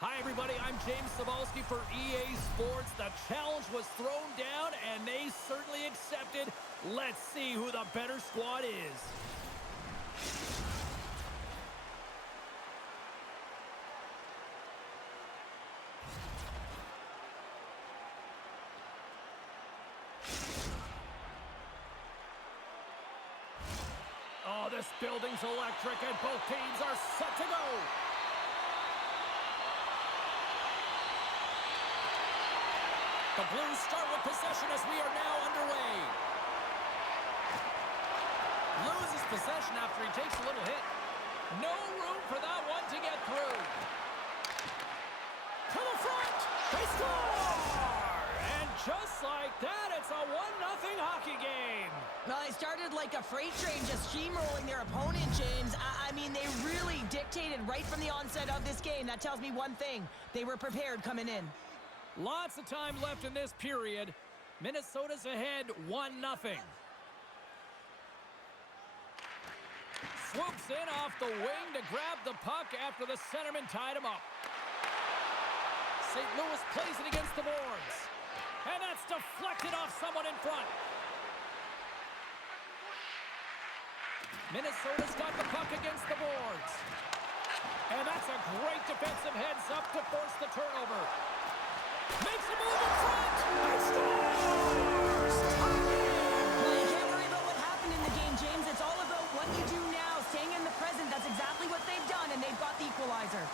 Hi, everybody. I'm James Cebulski for EA Sports. The challenge was thrown down, and they certainly accepted. Let's see who the better squad is. Oh, this building's electric, and both teams are set to go. The Blues start with possession as we are now underway. Loses possession after he takes a little hit. No room for that one to get through. To the front! They score! And just like that, it's a 1-0 hockey game. Well, they started like a freight train just steamrolling their opponent, James. I mean, they really dictated right from the onset of this game. That tells me one thing. They were prepared coming in. Lots of time left in this period. Minnesota's ahead 1-0. Swoops in off the wing to grab the puck after the centerman tied him up. St. Louis plays it against the boards. And that's deflected off someone in front. Minnesota's got the puck against the boards. And that's a great defensive heads-up to force the turnover. Makes a move in front. And scores! Well, you can't worry about what happened in the game, James. It's all about what you do now, staying in the present. That's exactly what they've done, and they've got the equalizer.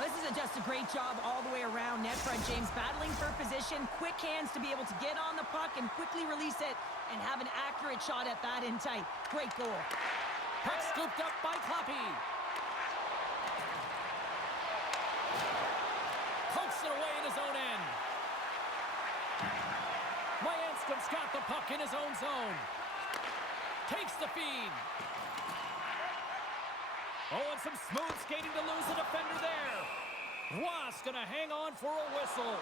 Well, this is just a great job all the way around net front, James. Battling for position, quick hands to be able to get on the puck and quickly release it and have an accurate shot at that in tight. Great goal. Puck scooped up by Kloppy. Pokes it away in his own end. Mayanskin's got the puck in his own zone. Takes the feed. Oh, and some smooth skating to lose the defender there. Ross gonna hang on for a whistle.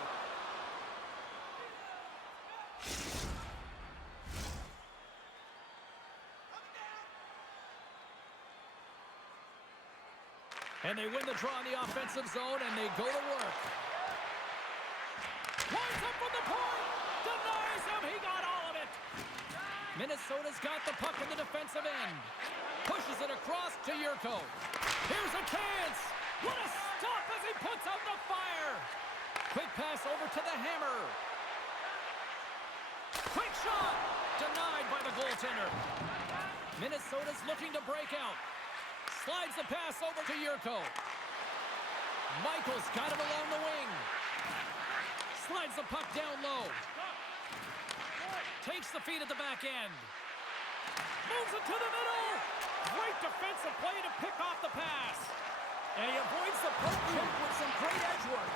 And they win the draw in the offensive zone, and they go to work. Winds up from the point. Denies him. He got all of it. Minnesota's got the puck in the defensive end. Pushes it across to Yurko. Here's a chance. What a stop as he puts out the fire. Quick pass over to the Hammer. Quick shot. Denied by the goaltender. Minnesota's looking to break out. Slides the pass over to Yurko. Michael's got him along the wing. Slides the puck down low. Takes the feed at the back end. Moves it to the middle. Great defensive play to pick off the pass. And he avoids the poke check with some great edge work.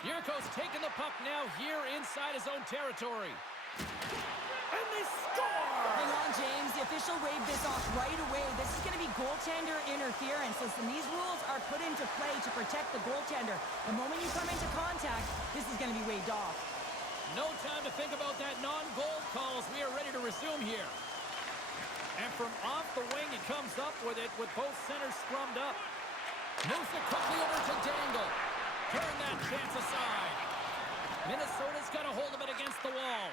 Yurko's taking the puck now here inside his own territory. And they score! Hang on, James. The official waved this off right away. This is going to be goaltender interference. Listen, these rules are put into play to protect the goaltender. The moment you come into contact, this is going to be waved off. No time to think about that non-goal calls. We are ready to resume here. And from off the wing, he comes up with it with both centers scrummed up. Moves it quickly over to Dangle. Turn that chance aside. Minnesota's got a hold of it against the wall.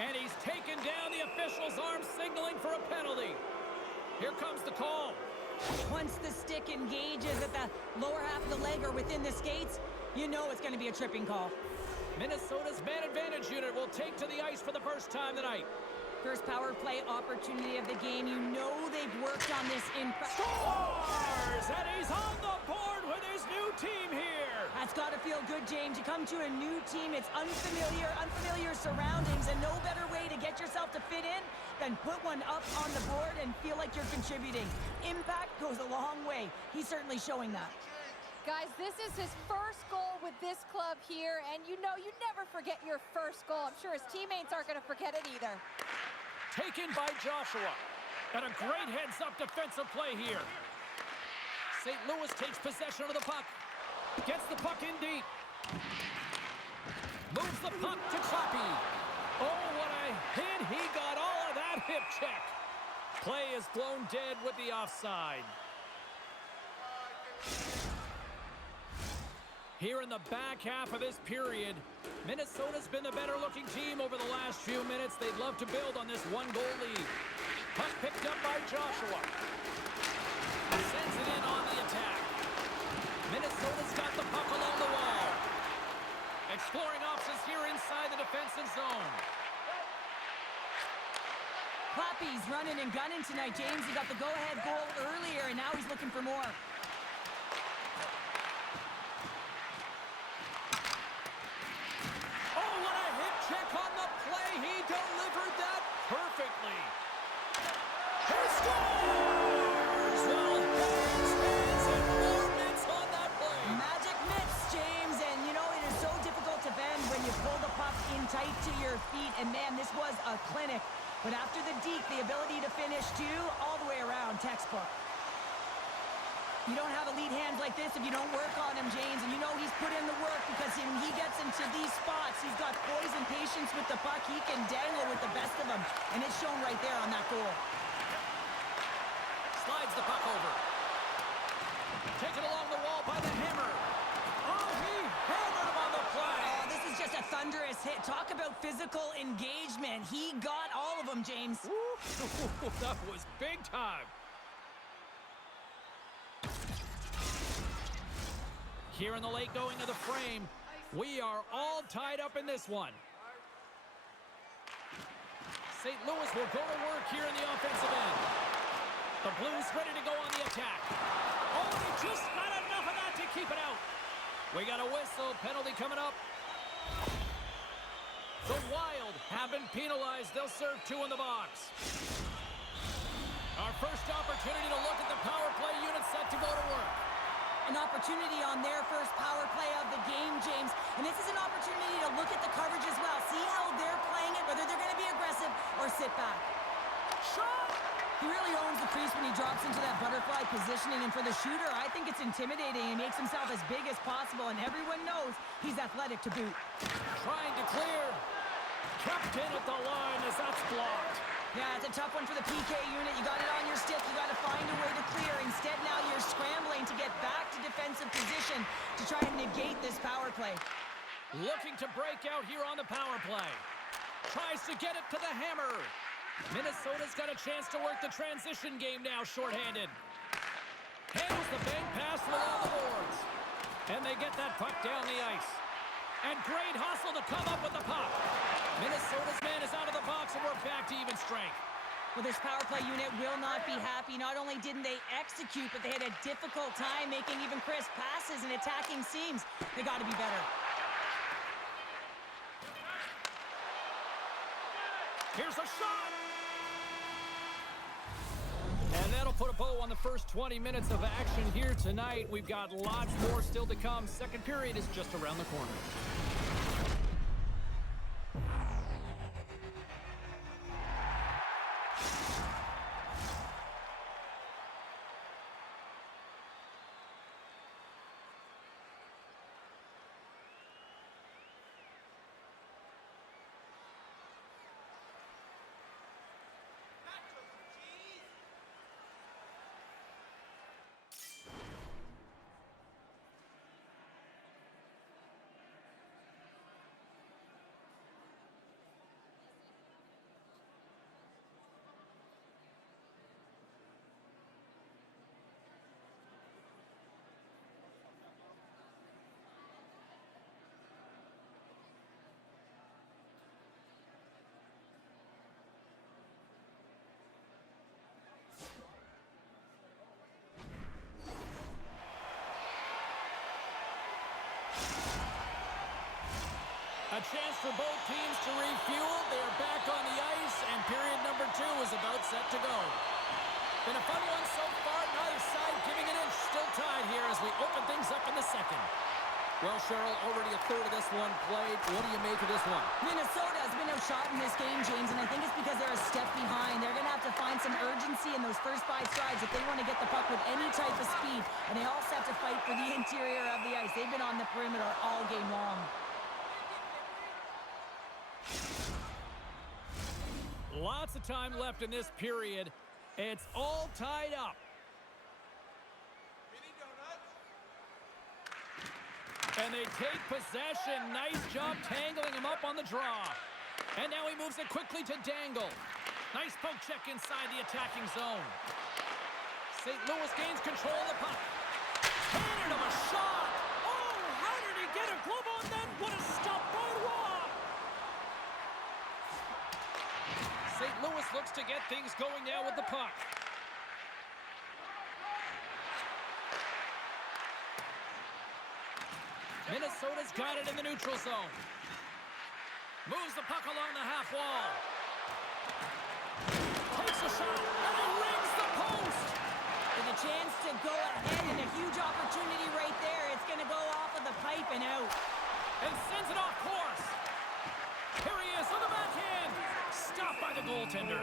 And he's taken down the official's arm, signaling for a penalty. Here comes the call. Once the stick engages at the lower half of the leg or within the skates, you know it's going to be a tripping call. Minnesota's man advantage unit will take to the ice for the first time tonight. First power play opportunity of the game. You know they've worked on this in... Scores! And he's on the board with his new team here. That's got to feel good, James. You come to a new team, it's unfamiliar surroundings, and no better way to get yourself to fit in than put one up on the board and feel like you're contributing. Impact goes a long way. He's certainly showing that. Guys, this is his first goal with this club here, and you know you never forget your first goal. I'm sure his teammates aren't going to forget it either. Taken by Joshua. And a great heads-up defensive play here. St. Louis takes possession of the puck. Gets the puck in deep. Moves the puck to Kloppy. Oh, what a hit. He got all of that hip check. Play is blown dead with the offside. Here in the back half of this period, Minnesota's been the better-looking team over the last few minutes. They'd love to build on this one-goal lead. Puck picked up by Joshua. Sends it in on the attack. Minnesota's got the puck along the wall. Exploring options here inside the defensive zone. Clappy's running and gunning tonight, James. He got the go-ahead goal earlier, and now he's looking for more. Oh, what a hip check on the play. He delivered that perfectly. He scores! Well, hands and more mitts on that play. Magic mitts, James, and you know it is so difficult to bend when you pull the puck in tight to your feet, and man, this was a clinic. But after the deke, the ability to finish too, all the way around, textbook. You don't have elite hands like this if you don't work on him, James, and you know he's put in the work because when he gets into these spots, he's got poise and patience with the puck. He can dangle with the best of them, and it's shown right there on that goal. Slides the puck over. Taken along the wall by the hammer. Oh, he hammered him on the play. Oh, this is just a thunderous hit. Talk about physical engagement. He got all of them, James. Ooh, that was big time. Here in the late going of the frame, we are all tied up in this one. St. Louis will go to work here in the offensive end. The Blues ready to go on the attack. Oh, they just got enough of that to keep it out. We got a whistle, penalty coming up. The Wild have been penalized. They'll serve 2 in the box. Our first opportunity to look at the power play unit set to go to work. An opportunity on their first power play of the game, James. And this is an opportunity to look at the coverage as well. See how they're playing it, whether they're going to be aggressive or sit back. Shot! He really owns the crease when he drops into that butterfly positioning. And for the shooter, I think it's intimidating. He makes himself as big as possible, and everyone knows he's athletic to boot. Trying to clear. Kept in at the line as that's blocked. Yeah, it's a tough one for the PK unit. You got it on your stick. You got to find a way to clear. Instead, now you're scrambling to get back to defensive position to try and negate this power play. Looking to break out here on the power play. Tries to get it to the hammer. Minnesota's got a chance to work the transition game now, shorthanded. Handles the bank pass from along the boards. And they get that puck down the ice. And great hustle to come up with the puck. Minnesota's man is out of the box, and we're back to even strength. Well, this power play unit will not be happy. Not only didn't they execute, but they had a difficult time making even crisp passes and attacking seams. They got to be better. Here's a shot! And that'll put a bow on the first 20 minutes of action here tonight. We've got lots more still to come. Second period is just around the corner. A chance for both teams to refuel. They are back on the ice, and period number 2 is about set to go. Been a fun one so far. Neither side giving an inch. Still tied here as we open things up in the second. Well, Cheryl, already a third of this one played. What do you make of this one? Minnesota has been outshot in this game, James, and I think it's because they're a step behind. They're going to have to find some urgency in those first 5 strides if they want to get the puck with any type of speed, and they also have to fight for the interior of the ice. They've been on the perimeter all game long. Lots of time left in this period. It's all tied up. And they take possession. Nice job tangling him up on the draw. And now he moves it quickly to Dangle. Nice poke check inside the attacking zone. St. Louis gains control of the puck. Handed him a shot. Oh, how did he get a glove on that? What a stop by Roy. St. Louis looks to get things going now with the puck. Minnesota's got it in the neutral zone. Moves the puck along the half wall. Takes a shot, and he rings the post. With a chance to go ahead and a huge opportunity right there. It's going to go off of the pipe and out. And sends it off course. Here he is on the backhand. Stopped by the goaltender.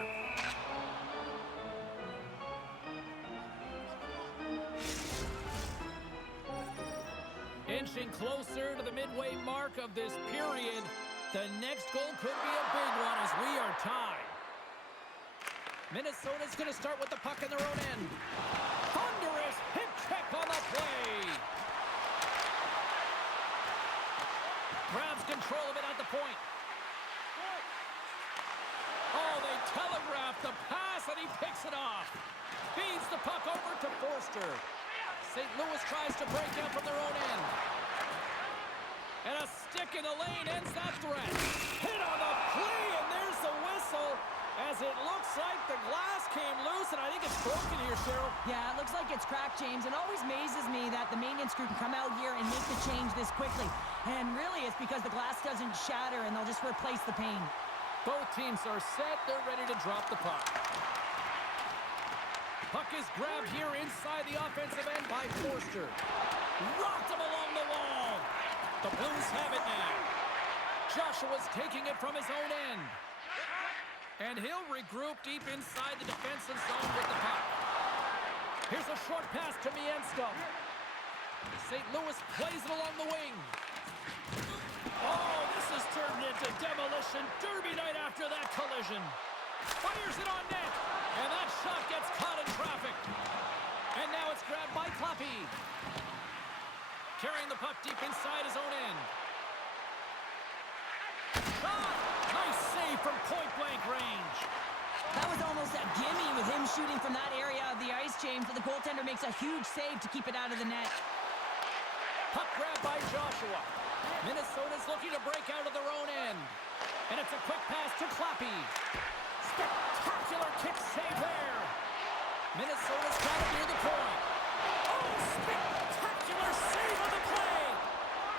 Inching closer to the midway mark of this period. The next goal could be a big one as we are tied. Minnesota's going to start with the puck in their own end. Thunderous hip check on the play. Grabs control of it at the point. Oh, they telegraphed the pass and he picks it off. Feeds the puck over to Forster. St. Louis tries to break out from their own end. And a stick in the lane ends that threat. Hit on the play, and there's the whistle. As it looks like the glass came loose, and I think it's broken here, Cheryl. Yeah, it looks like it's cracked, James. It always amazes me that the maintenance crew can come out here and make the change this quickly. And really, it's because the glass doesn't shatter, and they'll just replace the pane. Both teams are set. They're ready to drop the puck. Puck is grabbed here inside the offensive end by Forster. Rocked him along the wall. The Blues have it now. Joshua's taking it from his own end. And he'll regroup deep inside the defensive zone with the puck. Here's a short pass to Miensko. St. Louis plays it along the wing. Oh, this has turned into demolition derby night after that collision. Fires it on net. And that shot gets caught in traffic. And now it's grabbed by Kloppy. Carrying the puck deep inside his own end. Shot! Nice save from point-blank range. That was almost a gimme with him shooting from that area of the ice, James, but the goaltender makes a huge save to keep it out of the net. Puck grabbed by Joshua. Minnesota's looking to break out of their own end. And it's a quick pass to Kloppy. Spectacular kick save there. Minnesota's got it near the point. Oh, spectacular save on the play.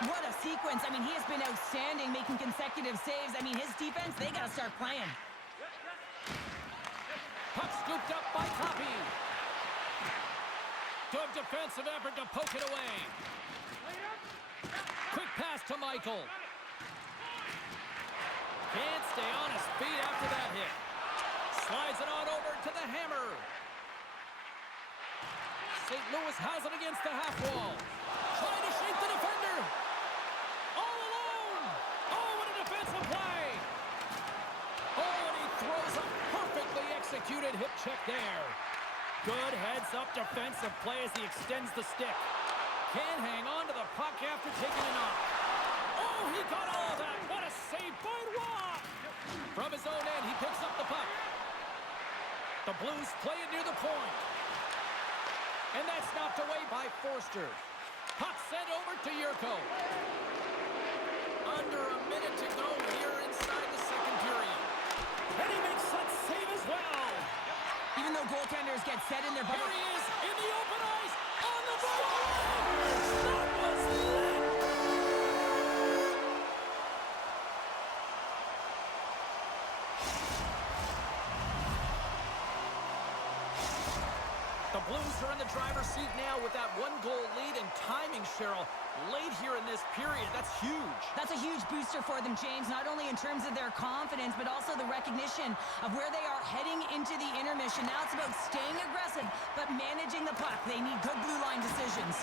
What a sequence. I mean, he has been outstanding, making consecutive saves. I mean, his defense, they got to start playing. Puck scooped up by Kloppy. Good defensive effort to poke it away. Quick pass to Michael. Can't stay on his feet after that hit. Slides it on over to the hammer. St. Louis has it against the half wall. Trying to shake the defender. All alone. Oh, what a defensive play. Oh, and he throws a perfectly executed hip check there. Good heads-up defensive play as he extends the stick. Can't hang on to the puck after taking it off. Oh, he got all of that. What a save by Roy. From his own end, he picks up the puck. The Blues play it near the point. And that's knocked away by Forster. Puck sent over to Yurko. Under a minute to go here inside the second period. And he makes that save as well. Even though goaltenders get set in their Here butt. he is in the open ice on the ball. That was lit. The Blues are in the driver's seat now with that one-goal lead, and timing, Cheryl, late here in this period. That's huge. That's a huge booster for them, James, not only in terms of their confidence, but also the recognition of where they are heading into the intermission. Now it's about staying aggressive, but managing the puck. They need good blue line decisions.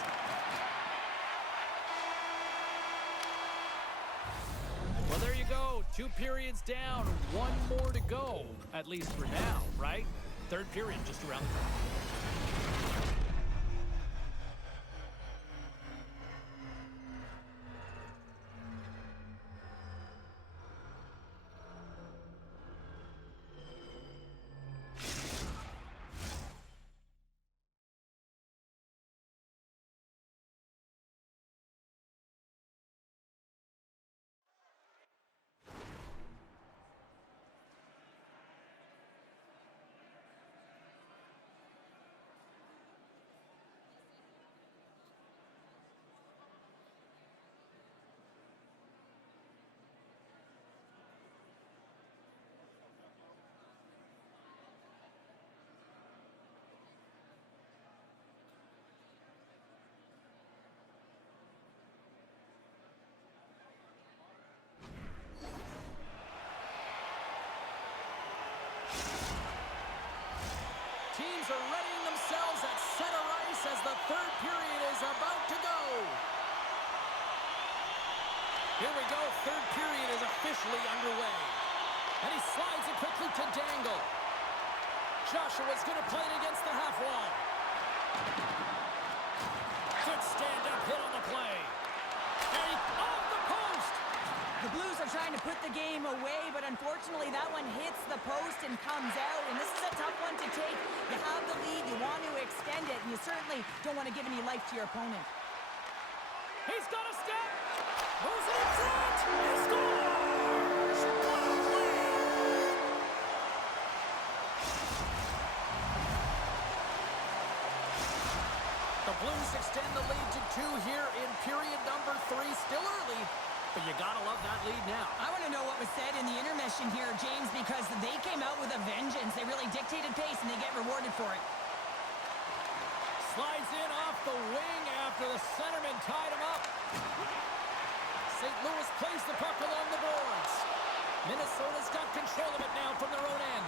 Well, there you go. 2 periods down, 1 more to go, at least for now, right? Third period just around the corner. Teams are readying themselves at center ice as the third period is about to go. Here we go. Third period is officially underway. And he slides it quickly to Dangle. Joshua's going to play it against the half wall. Good stand-up hit on the play. And off the post. The Blues are trying to put the game away, but unfortunately that one hits the post and comes out, and this is a tough one to take. You have the lead, you want to extend it, and you certainly don't want to give any life to your opponent. He's got a step. Moves it in front. He scores! What a play! The Blues extend the lead to 2 here in period number 3. Still early, but you gotta love that lead now. I want to know what was said in the intermission here, James, because they came out with a vengeance. They really dictated pace, and they get rewarded for it. Slides in off the wing after the centerman tied him up. St. Louis plays the puck along the boards. Minnesota's got control of it now from their own end.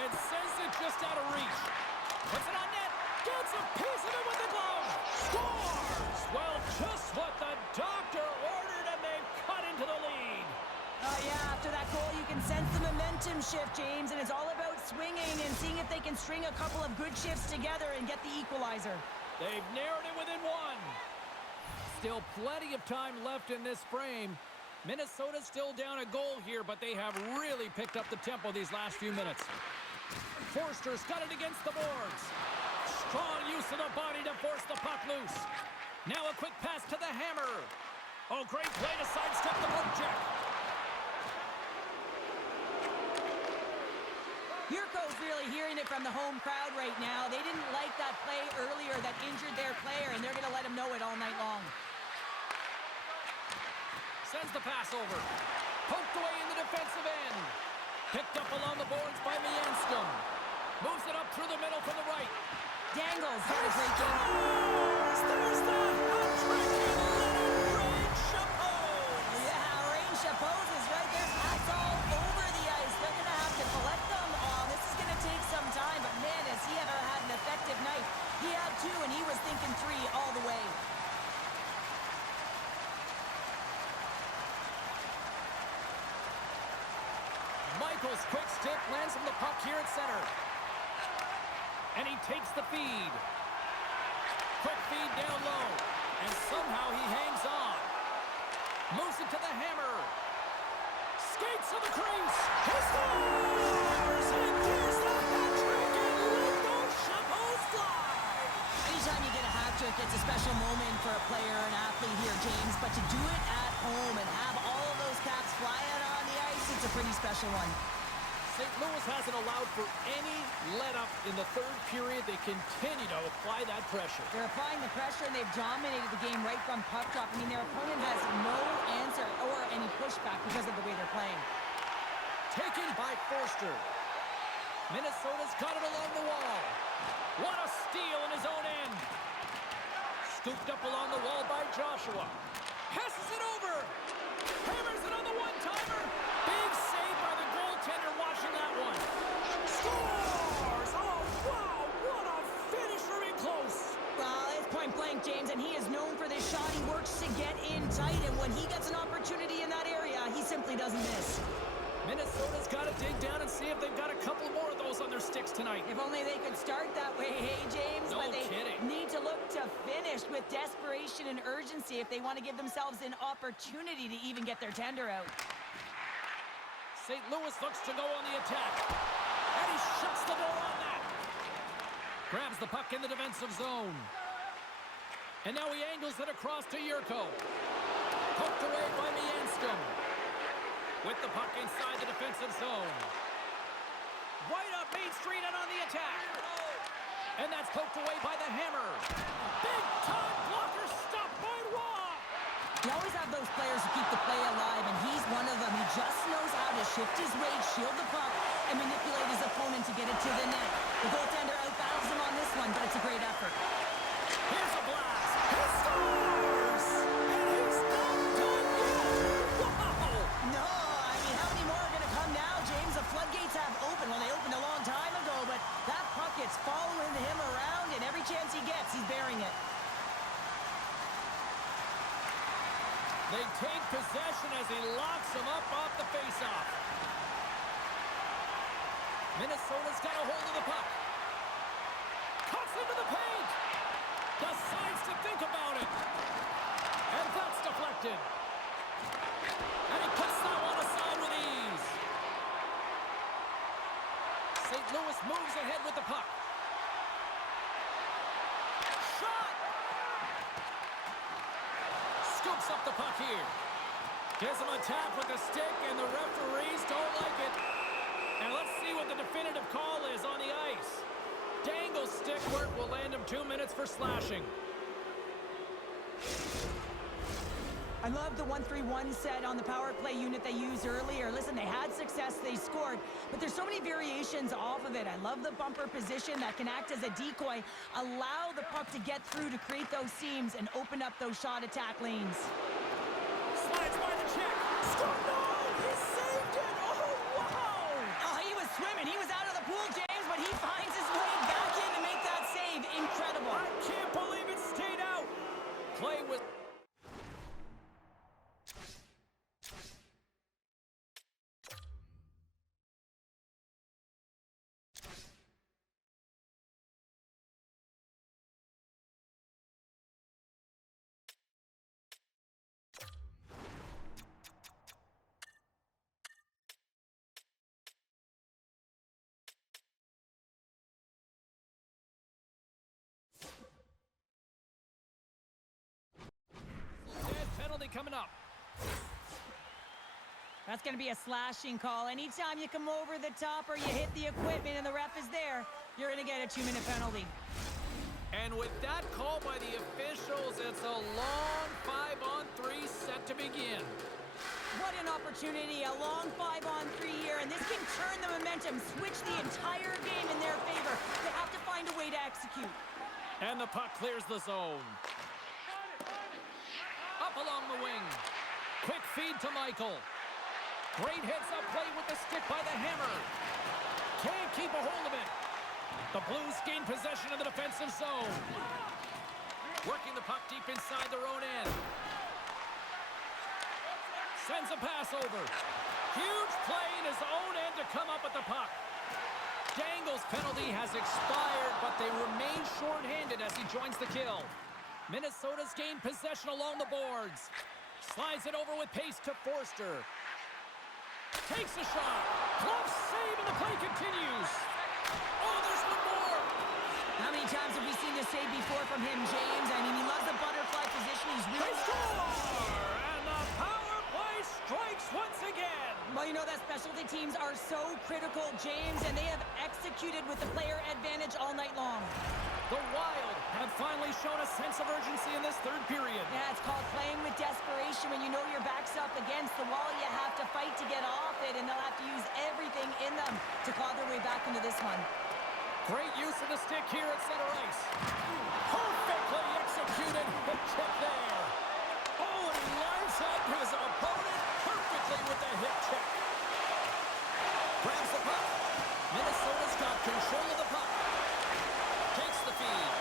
And sends it just out of reach. Puts it on net. Gets a piece of it with the glove. Scores! Well, just what the doctor ordered, and they've cut into the lead. Yeah, after that goal, you can sense the momentum shift, James, and it's all about swinging and seeing if they can string a couple of good shifts together and get the equalizer. They've narrowed it within 1. Still plenty of time left in this frame. Minnesota's still down a goal here, but they have really picked up the tempo these last few minutes. Forster's got it against the boards. Strong use of the body to force the puck loose. Now a quick pass to the Hammer. Oh, great play to sidestep the poke check. Yurko's really hearing it from the home crowd right now. They didn't like that play earlier that injured their player, and they're going to let him know it all night long. Sends the pass over. Poked away in the defensive end. Picked up along the boards by Mianscom. Moves it up through the middle from the right. Dangle's had a great game. There's the hat-trick in Rain Chapeau. Yeah, Rain Chapeau is right there. That's all over the ice. They're going to have to collect them all. This is going to take some time, but man, has he ever had an effective night. He had 2, and he was thinking 3 all the way. Michael's quick stick lands him the puck here at center. And he takes the feed. Quick feed down low. And somehow he hangs on. Moves it to the Hammer. Skates to the crease. He scores! And there's the hat-trick, and let those Chapeaus fly! Anytime you get a hat-trick, it's a special moment for a player, an athlete here, James. But to do it at home and have all of those caps flying on the ice, it's a pretty special one. St. Louis hasn't allowed for any let-up in the third period. They continue to apply that pressure. They're applying the pressure, and they've dominated the game right from puck drop. I mean, their opponent has no answer or any pushback because of the way they're playing. Taken by Forster. Minnesota's got it along the wall. What a steal in his own end. Scooped up along the wall by Joshua. Passes it over. Hammers it on the one-timer. Big save by the goaltender watching that one. Scores! Oh, wow, what a finish from in close. Well, it's point-blank, James, and he is known for this shot. He works to get in tight, and when he gets an opportunity in that area, he simply doesn't miss. Minnesota's got to dig down and see if they've got a couple more of those on their stick. sticks tonight. If only they could start that way, hey, James? No but they kidding. need to look to finish with desperation and urgency if they want to give themselves an opportunity to even get their tender out. St. Louis looks to go on the attack. And he shuts the door on that. Grabs the puck in the defensive zone. And now he angles it across to Yurko. Poked away by Mianskum. With the puck inside the defensive zone. Right up Main Street and on the attack. And that's poked away by the Hammer. Big time blocker stopped by Roy. You always have those players who keep the play alive, and he's one of them. He just knows how to shift his weight, shield the puck, and manipulate his opponent to get it to the net. The goaltender outbattles him on this one, but it's a great effort. Here's a blast. He scores! And he's not done yet. Wow! No, I mean, how many more are going to come now, James? The floodgates have opened. Well, they opened a long time ago, but that puck is following him around, and every chance he gets, he's bearing it. They take possession as he locks him up off the faceoff. Minnesota's got a hold of the puck. Cuts into the paint. Decides to think about it. And that's deflected. And he puts that one aside with ease. St. Louis moves ahead with the puck. Shot! Scoops up the puck here. Gives him a tap with the stick, and the referees don't like it. And let's see what the definitive call is on the ice. Dangle stick work will land him 2 minutes for slashing. I love the 1-3-1 set on the power play unit they used earlier. Listen, they had success, they scored, but there's so many variations off of it. I love the bumper position that can act as a decoy, allow the puck to get through to create those seams and open up those shot attack lanes. Slides by the check. Score! No! He saved it! Oh, wow! Oh, he was swimming. He was out of the pool, James, but he finds his way back in to make that save. Incredible. I can't believe it stayed out. Play with... Penalty coming up. That's going to be a slashing call. Anytime you come over the top or you hit the equipment and the ref is there, you're going to get a 2-minute penalty. And with that call by the officials, it's a long 5-on-3 set to begin. What an opportunity, a long 5-on-3 here, and this can turn the momentum, switch the entire game in their favor. They have to find a way to execute. And the puck clears the zone. Up along the wing. Quick feed to Michael. Great heads-up play with the stick by the Hammer. Can't keep a hold of it. The Blues gain possession of the defensive zone. Working the puck deep inside their own end. Sends a pass over. Huge play in his own end to come up with the puck. Dangle's penalty has expired, but they remain shorthanded as he joins the kill. Minnesota's gained possession along the boards. Slides it over with pace to Forster. Takes a shot. Glove save, and the play continues. Oh, there's one more. How many times have we seen this save before from him, James? I mean, he loves the butterfly position. He's They really... score! And the power play strikes once again. Well, you know that specialty teams are so critical, James, and they have executed with the player advantage all night long. The Wild have finally shown a sense of urgency in this third period. Yeah, it's called playing with desperation. When you know your back's up against the wall, you have to fight to get off it, and they'll have to use everything in them to claw their way back into this one. Great use of the stick here at center ice. Perfectly executed hip check there. Oh, and he lines up his opponent perfectly with the hip check. Grabs the puck. Minnesota's got control of the puck. Takes the feed.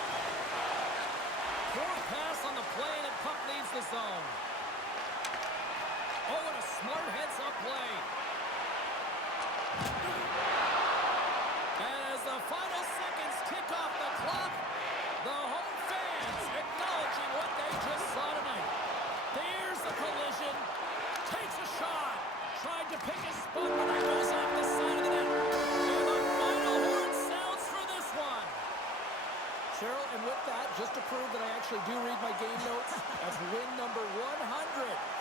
Poor pass on the play, and the puck leaves the zone. Oh, and a smart heads-up play. And as the Cheryl, and with that, just to prove that I actually do read my game notes, that's win number 100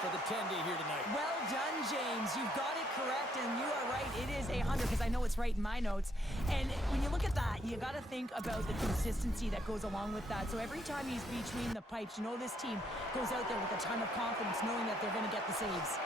for the 10-day here tonight. Well done, James. You've got it correct, and you are right. It is 100 because I know it's right in my notes. And when you look at that, you got to think about the consistency that goes along with that. So every time he's between the pipes, you know this team goes out there with a ton of confidence, knowing that they're going to get the saves.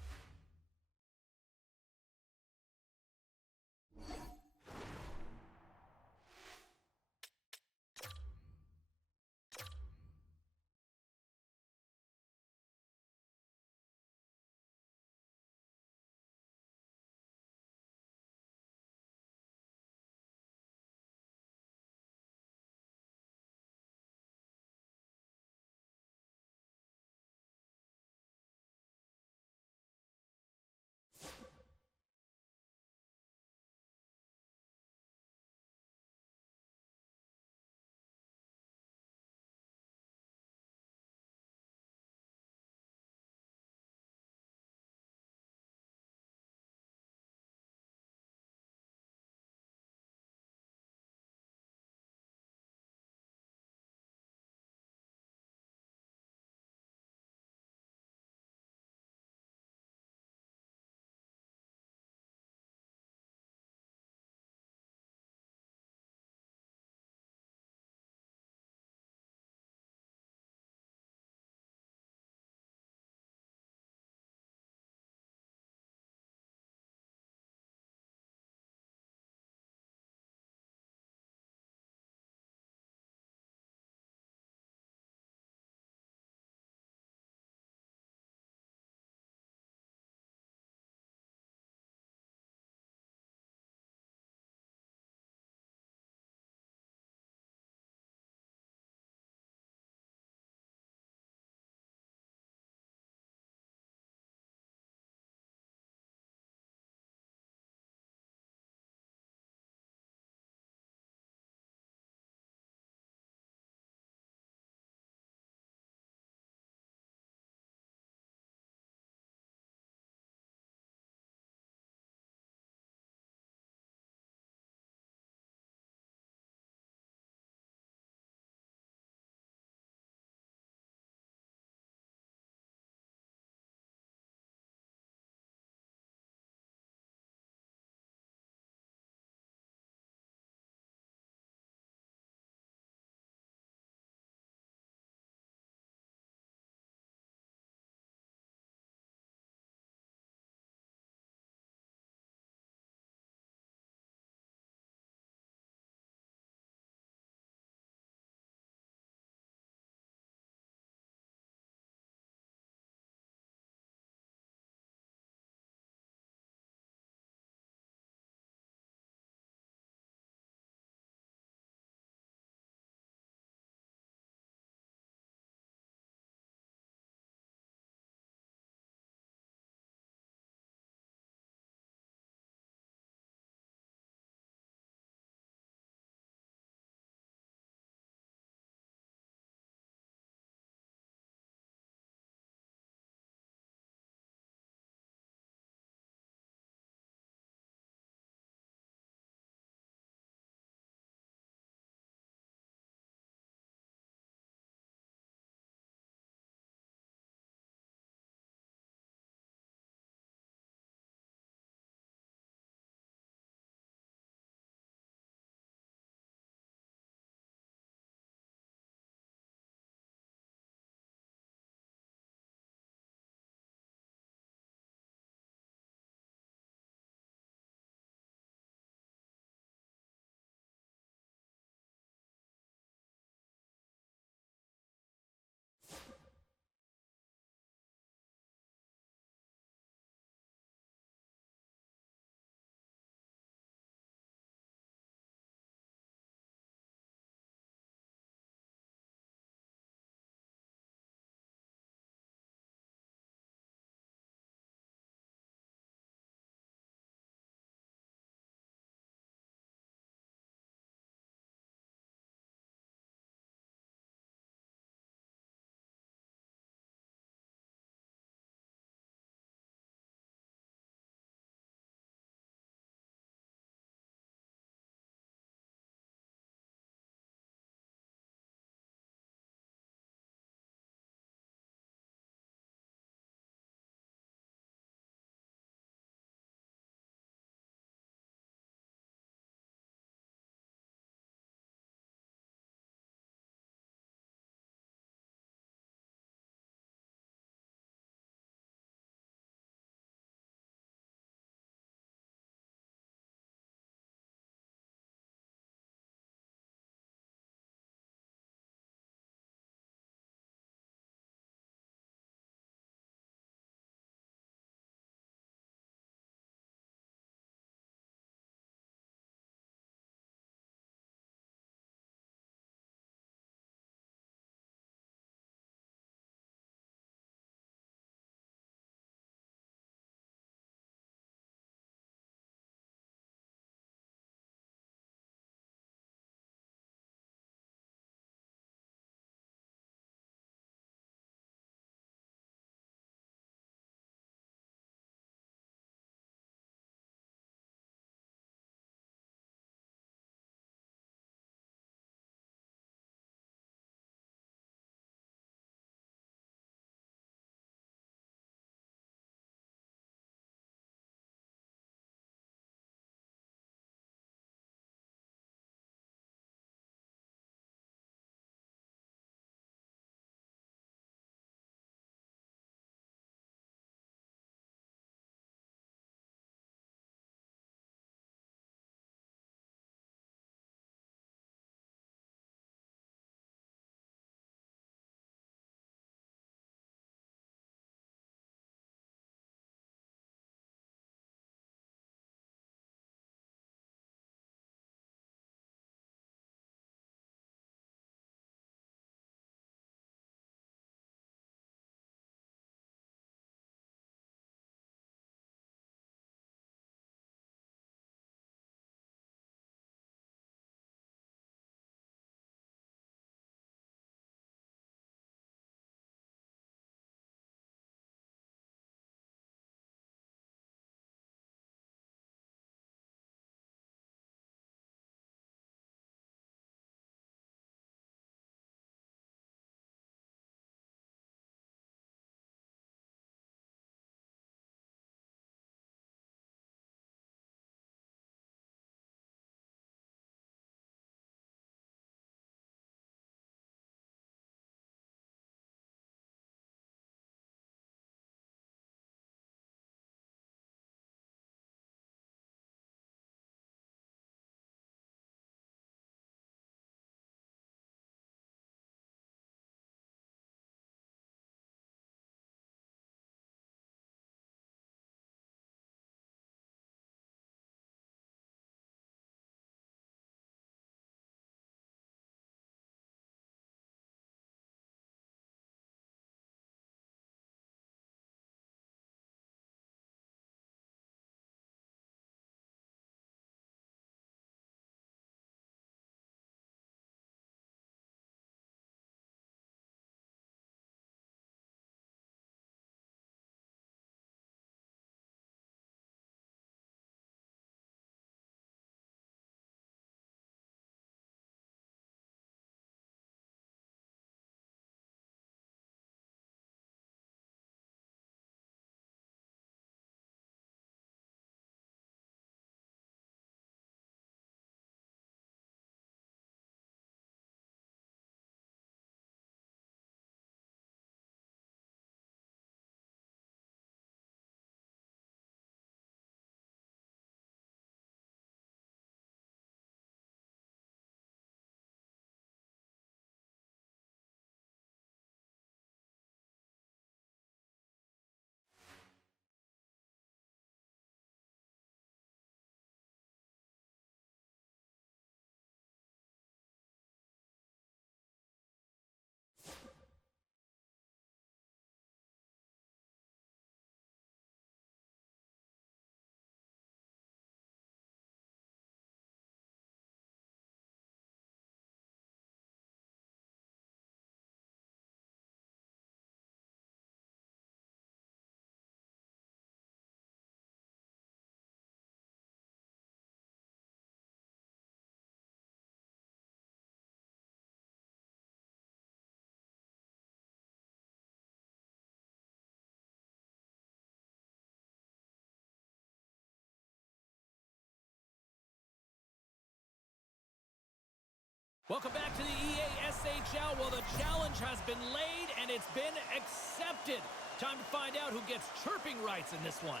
Welcome back to the EASHL. Well, the challenge has been laid and it's been accepted. Time to find out who gets chirping rights in this one.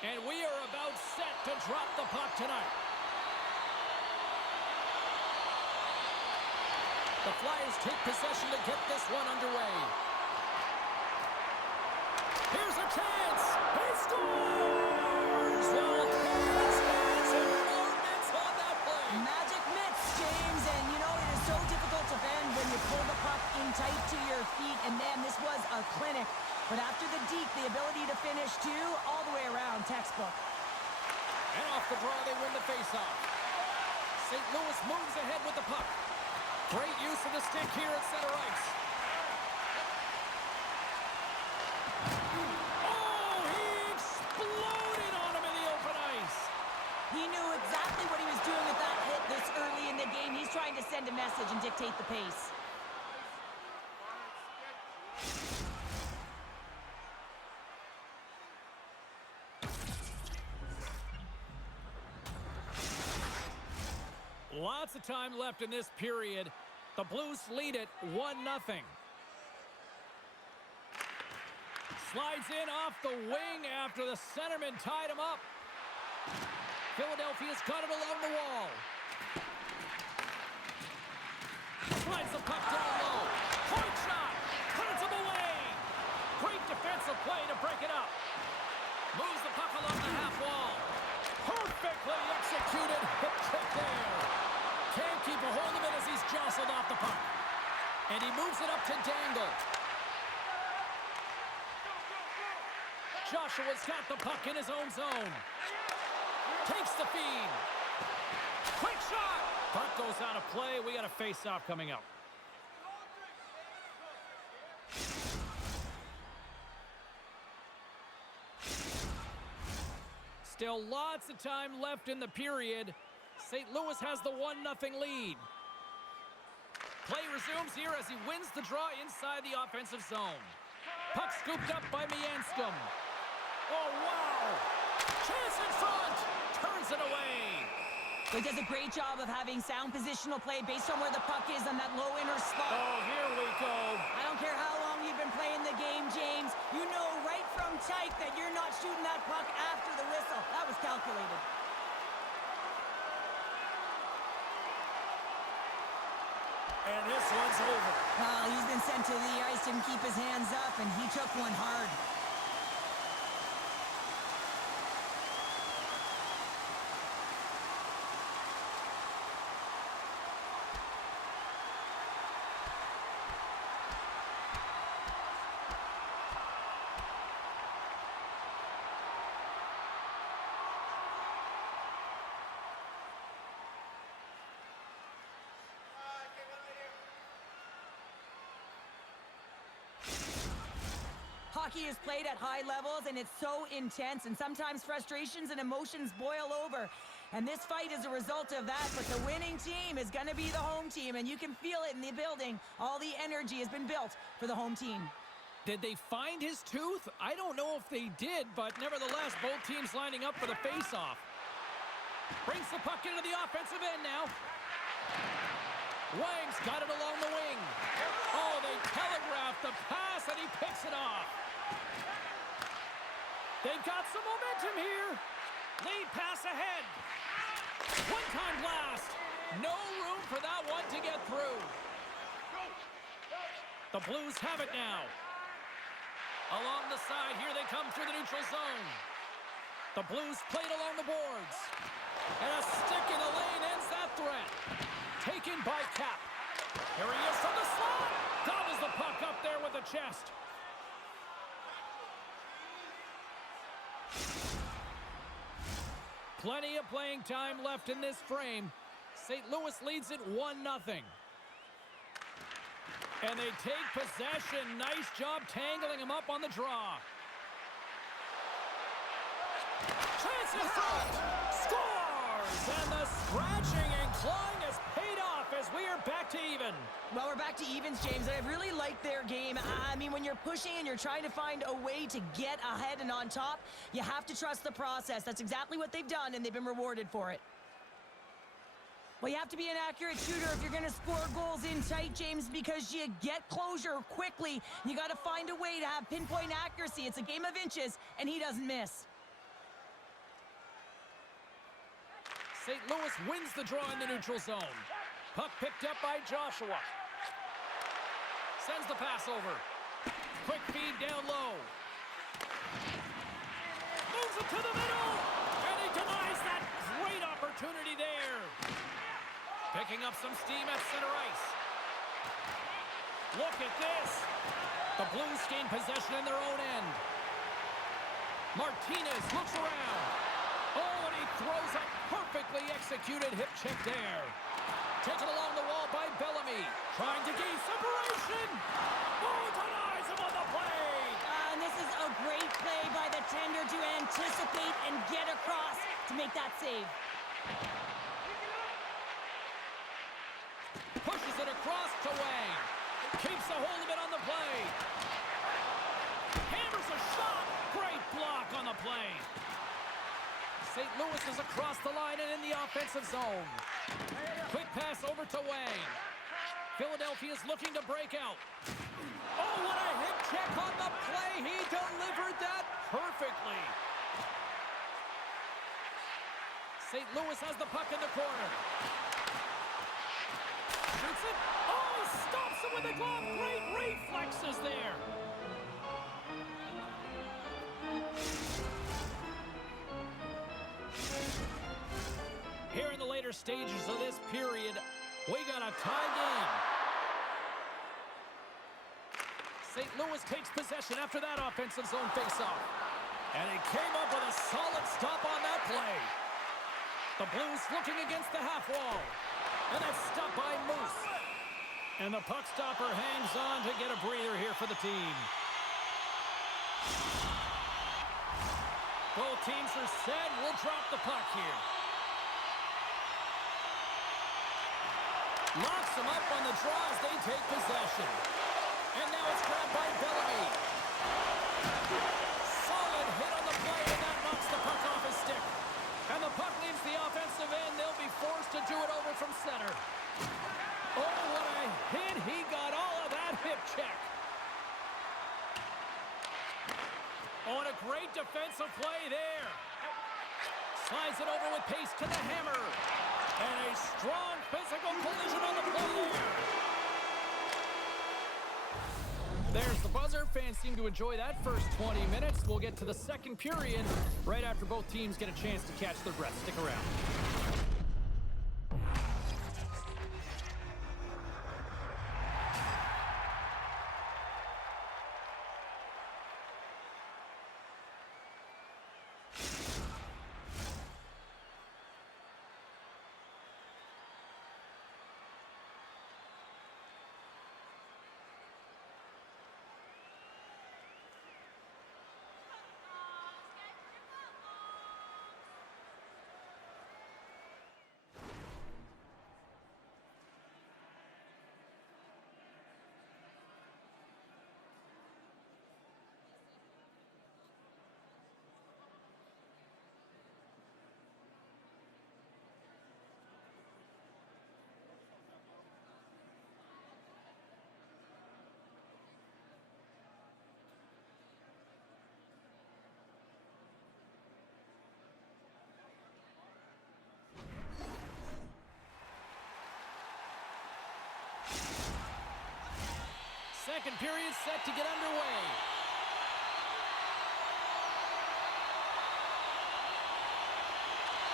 And we are about set to drop the puck tonight. The Flyers take possession to get this one underway. Here's a chance. He scores! Well, hands, and more mitts on that play. Magic mitts, James, and you know it is so difficult to bend when you pull the puck in tight to your feet, and man, this was a clinic. But after the deke, the ability to finish too, all the way around, textbook. And off the draw, they win the faceoff. St. Louis moves ahead with the puck. Great use of the stick here at center ice. Oh, he exploded on him in the open ice. He knew exactly what he was doing with that hit this early in the game. He's trying to send a message and dictate the pace. Lots of time left in this period. The Blues lead it 1-0. Slides in off the wing after the centerman tied him up. Philadelphia's got it along the wall. Slides the puck down low. Point shot. Turns him away. Great defensive play to break it up. Moves the puck along the half wall. Perfectly executed hip check there. Can't keep a hold of it as he's jostled off the puck. And he moves it up to Dangle. Joshua's got the puck in his own zone. Takes the feed. Quick shot. Puck goes out of play. We got a face-off coming up. Still lots of time left in the period. St. Louis has the 1-0 lead. Play resumes here as he wins the draw inside the offensive zone. Puck scooped up by Mianskum. Oh, wow! Chance in front! Turns it away! He does a great job of having sound positional play based on where the puck is on that low inner slot. Oh, here we go. I don't care how long you've been playing the game, James. You know right from tight that you're not shooting that puck after the whistle. That was calculated. And this one's over. Well, he's been sent to the ice, didn't keep his hands up, and he took one hard. Hockey is played at high levels, and it's so intense, and sometimes frustrations and emotions boil over. And this fight is a result of that, but the winning team is going to be the home team, and you can feel it in the building. All the energy has been built for the home team. Did they find his tooth? I don't know if they did, but nevertheless, both teams lining up for the face-off. Brings the puck into the offensive end now. Wang's got it along the wing. Oh, they telegraphed the pass, and he picks it off. They've got some momentum here. Lead pass ahead. One-time blast. No room for that one to get through. The Blues have it now. Along the side, here they come through the neutral zone. The Blues played along the boards. And a stick in the lane ends that threat. Taken by Cap. Here he is from the slot. Gobbles the puck up there with the chest. Plenty of playing time left in this frame. St. Louis leads it 1-0. And they take possession. Nice job tangling him up on the draw. Chance in front. Scores! And the scratching and clawing has paid off. off as we are back to even. Well, we're back to evens, James. I really like their game. I mean, when you're pushing and you're trying to find a way to get ahead and on top, you have to trust the process. That's exactly what they've done, and they've been rewarded for it. Well, you have to be an accurate shooter if you're going to score goals in tight, James, because you get closure quickly. You got to find a way to have pinpoint accuracy. It's a game of inches, and he doesn't miss. St. Louis wins the draw in the neutral zone. Puck picked up by Joshua. Sends the pass over. Quick feed down low. Moves it to the middle. And he denies that great opportunity there. Picking up some steam at center ice. Look at this. The Blues gain possession in their own end. Martinez looks around. Oh, and he throws a perfectly executed hip check there. Taken along the wall by Bellamy. Trying to gain separation. Oh, denies him on the play. And this is a great play by the tender to anticipate and get across to make that save. Pushes it across to Wang. Keeps a hold of it on the play. Hammers a shot. Great block on the play. St. Louis is across the line and in the offensive zone. Quick pass over to Wang. Philadelphia is looking to break out. Oh, what a hip check on the play. He delivered that perfectly. St. Louis has the puck in the corner. Shoots it. Oh, stops it with the glove. Great reflexes there. Here in the later stages of this period, we got a tie game. St. Louis takes possession after that offensive zone faceoff. And he came up with a solid stop on that play. The Blues looking against the half wall. And that's stopped by Moose. And the puck stopper hangs on to get a breather here for the team. Both teams are set. We'll drop the puck here. Locks them up on the draw as they take possession. And now it's grabbed by Bellamy. Solid hit on the play, and that knocks the puck off his stick. And the puck leaves the offensive end. They'll be forced to do it over from center. Oh, what a hit. He got all of that hip check. Oh, and a great defensive play there. Slides it over with pace to the hammer. And a strong physical collision on the play there. There's the buzzer. Fans seem to enjoy that first 20 minutes. We'll get to the second period right after both teams get a chance to catch their breath. Stick around. Second period set to get underway.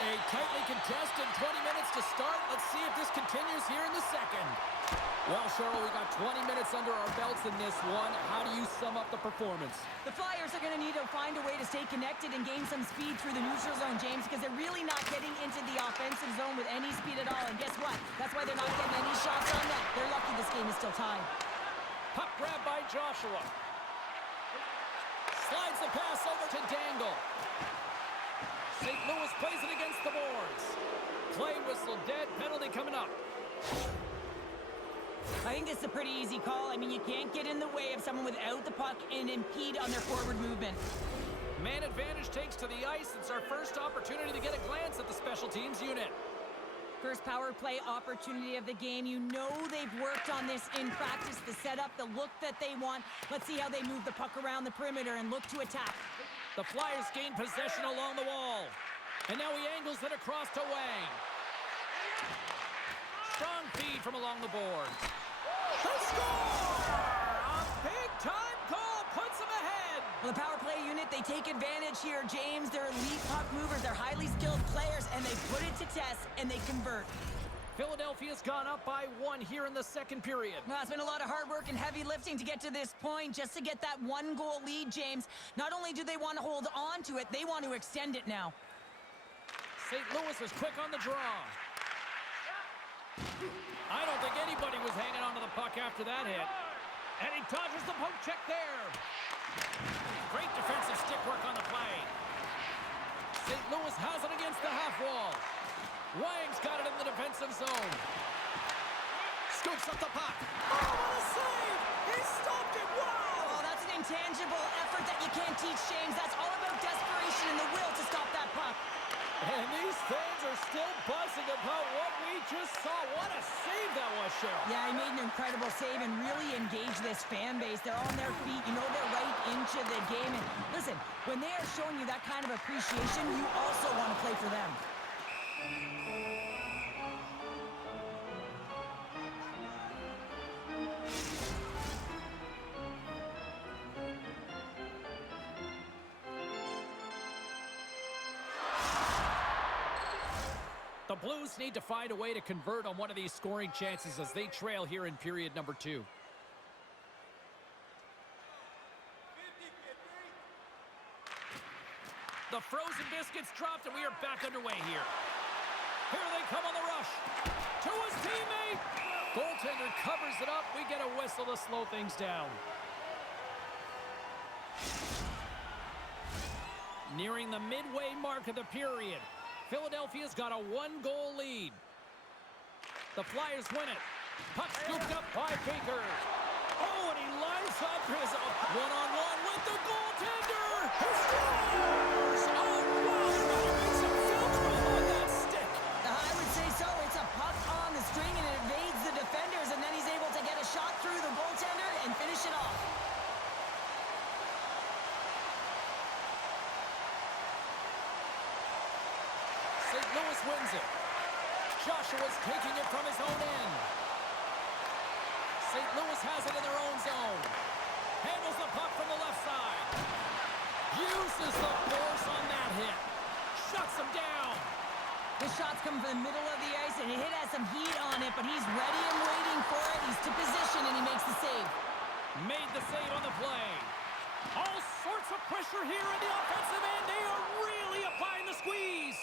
A tightly contested 20 minutes to start. Let's see if this continues here in the second. Well, Cheryl, we got 20 minutes under our belts in this one. How do you sum up the performance? The Flyers are going to need to find a way to stay connected and gain some speed through the neutral zone, James, because they're really not getting into the offensive zone with any speed at all. And guess what? That's why they're not getting any shots on net. They're lucky this game is still tied. Puck grab by Joshua. Slides the pass over to Dangle. St. Louis plays it against the boards. Play whistle dead. Penalty coming up. I think this is a pretty easy call. I mean, you can't get in the way of someone without the puck and impede on their forward movement. Man advantage takes to the ice. It's our first opportunity to get a glance at the special teams unit. First power play opportunity of the game. You know they've worked on this in practice, the setup, the look that they want. Let's see how they move the puck around the perimeter and look to attack. The Flyers gain possession along the wall. And now he angles it across to Wang. Strong feed from along the boards. They score! A big-time goal puts them ahead. Well, the power play unit, they take advantage here, James. They're elite puck movers. They're highly skilled players, and they put it to test, and they convert. Philadelphia's gone up by 1 here in the second period. Well, it's been a lot of hard work and heavy lifting to get to this point, just to get that 1-goal lead, James. Not only do they want to hold on to it, they want to extend it now. St. Louis was quick on the draw. I don't think anybody was hanging on to the puck after that hit. And he dodges the poke check there. Great defensive stick work on the play. St. Louis has it against the half wall. Wang's got it in the defensive zone. Scoops up the puck. Oh, what a save! He stopped it! Wow! Oh, that's an intangible effort that you can't teach, James. That's all about desperation and the will to stop that puck. And these fans are still buzzing about what we just saw. What a save that was, Cheryl. Yeah, he made an incredible save and really engaged this fan base. They're on their feet. You know, they're right into the game. And listen, when they are showing you that kind of appreciation, you also want to play for them. The Blues need to find a way to convert on one of these scoring chances as they trail here in period number 2. The frozen biscuits dropped, and we are back underway here. Here they come on the rush. To his teammate. Goaltender covers it up. We get a whistle to slow things down. Nearing the midway mark of the period. Philadelphia's got a 1-goal lead. The Flyers win it. Puck scooped up by Baker. Oh, and he lines up his one-on-one with the goaltender. He scores! Oh, wow, they're going to make some field goal on that stick. I would say so. It's a puck on the string, and it evades the defenders, and then he's able to get a shot through the goaltender and finish it off. St. Louis wins it. Joshua's taking it from his own end. St. Louis has it in their own zone. Handles the puck from the left side. Uses the force on that hit. Shuts him down. The shots come from the middle of the ice, and the hit has some heat on it, but he's ready and waiting for it. He's to position, and he makes the save. Made the save on the play. All sorts of pressure here in the offensive end. They are really applying the squeeze.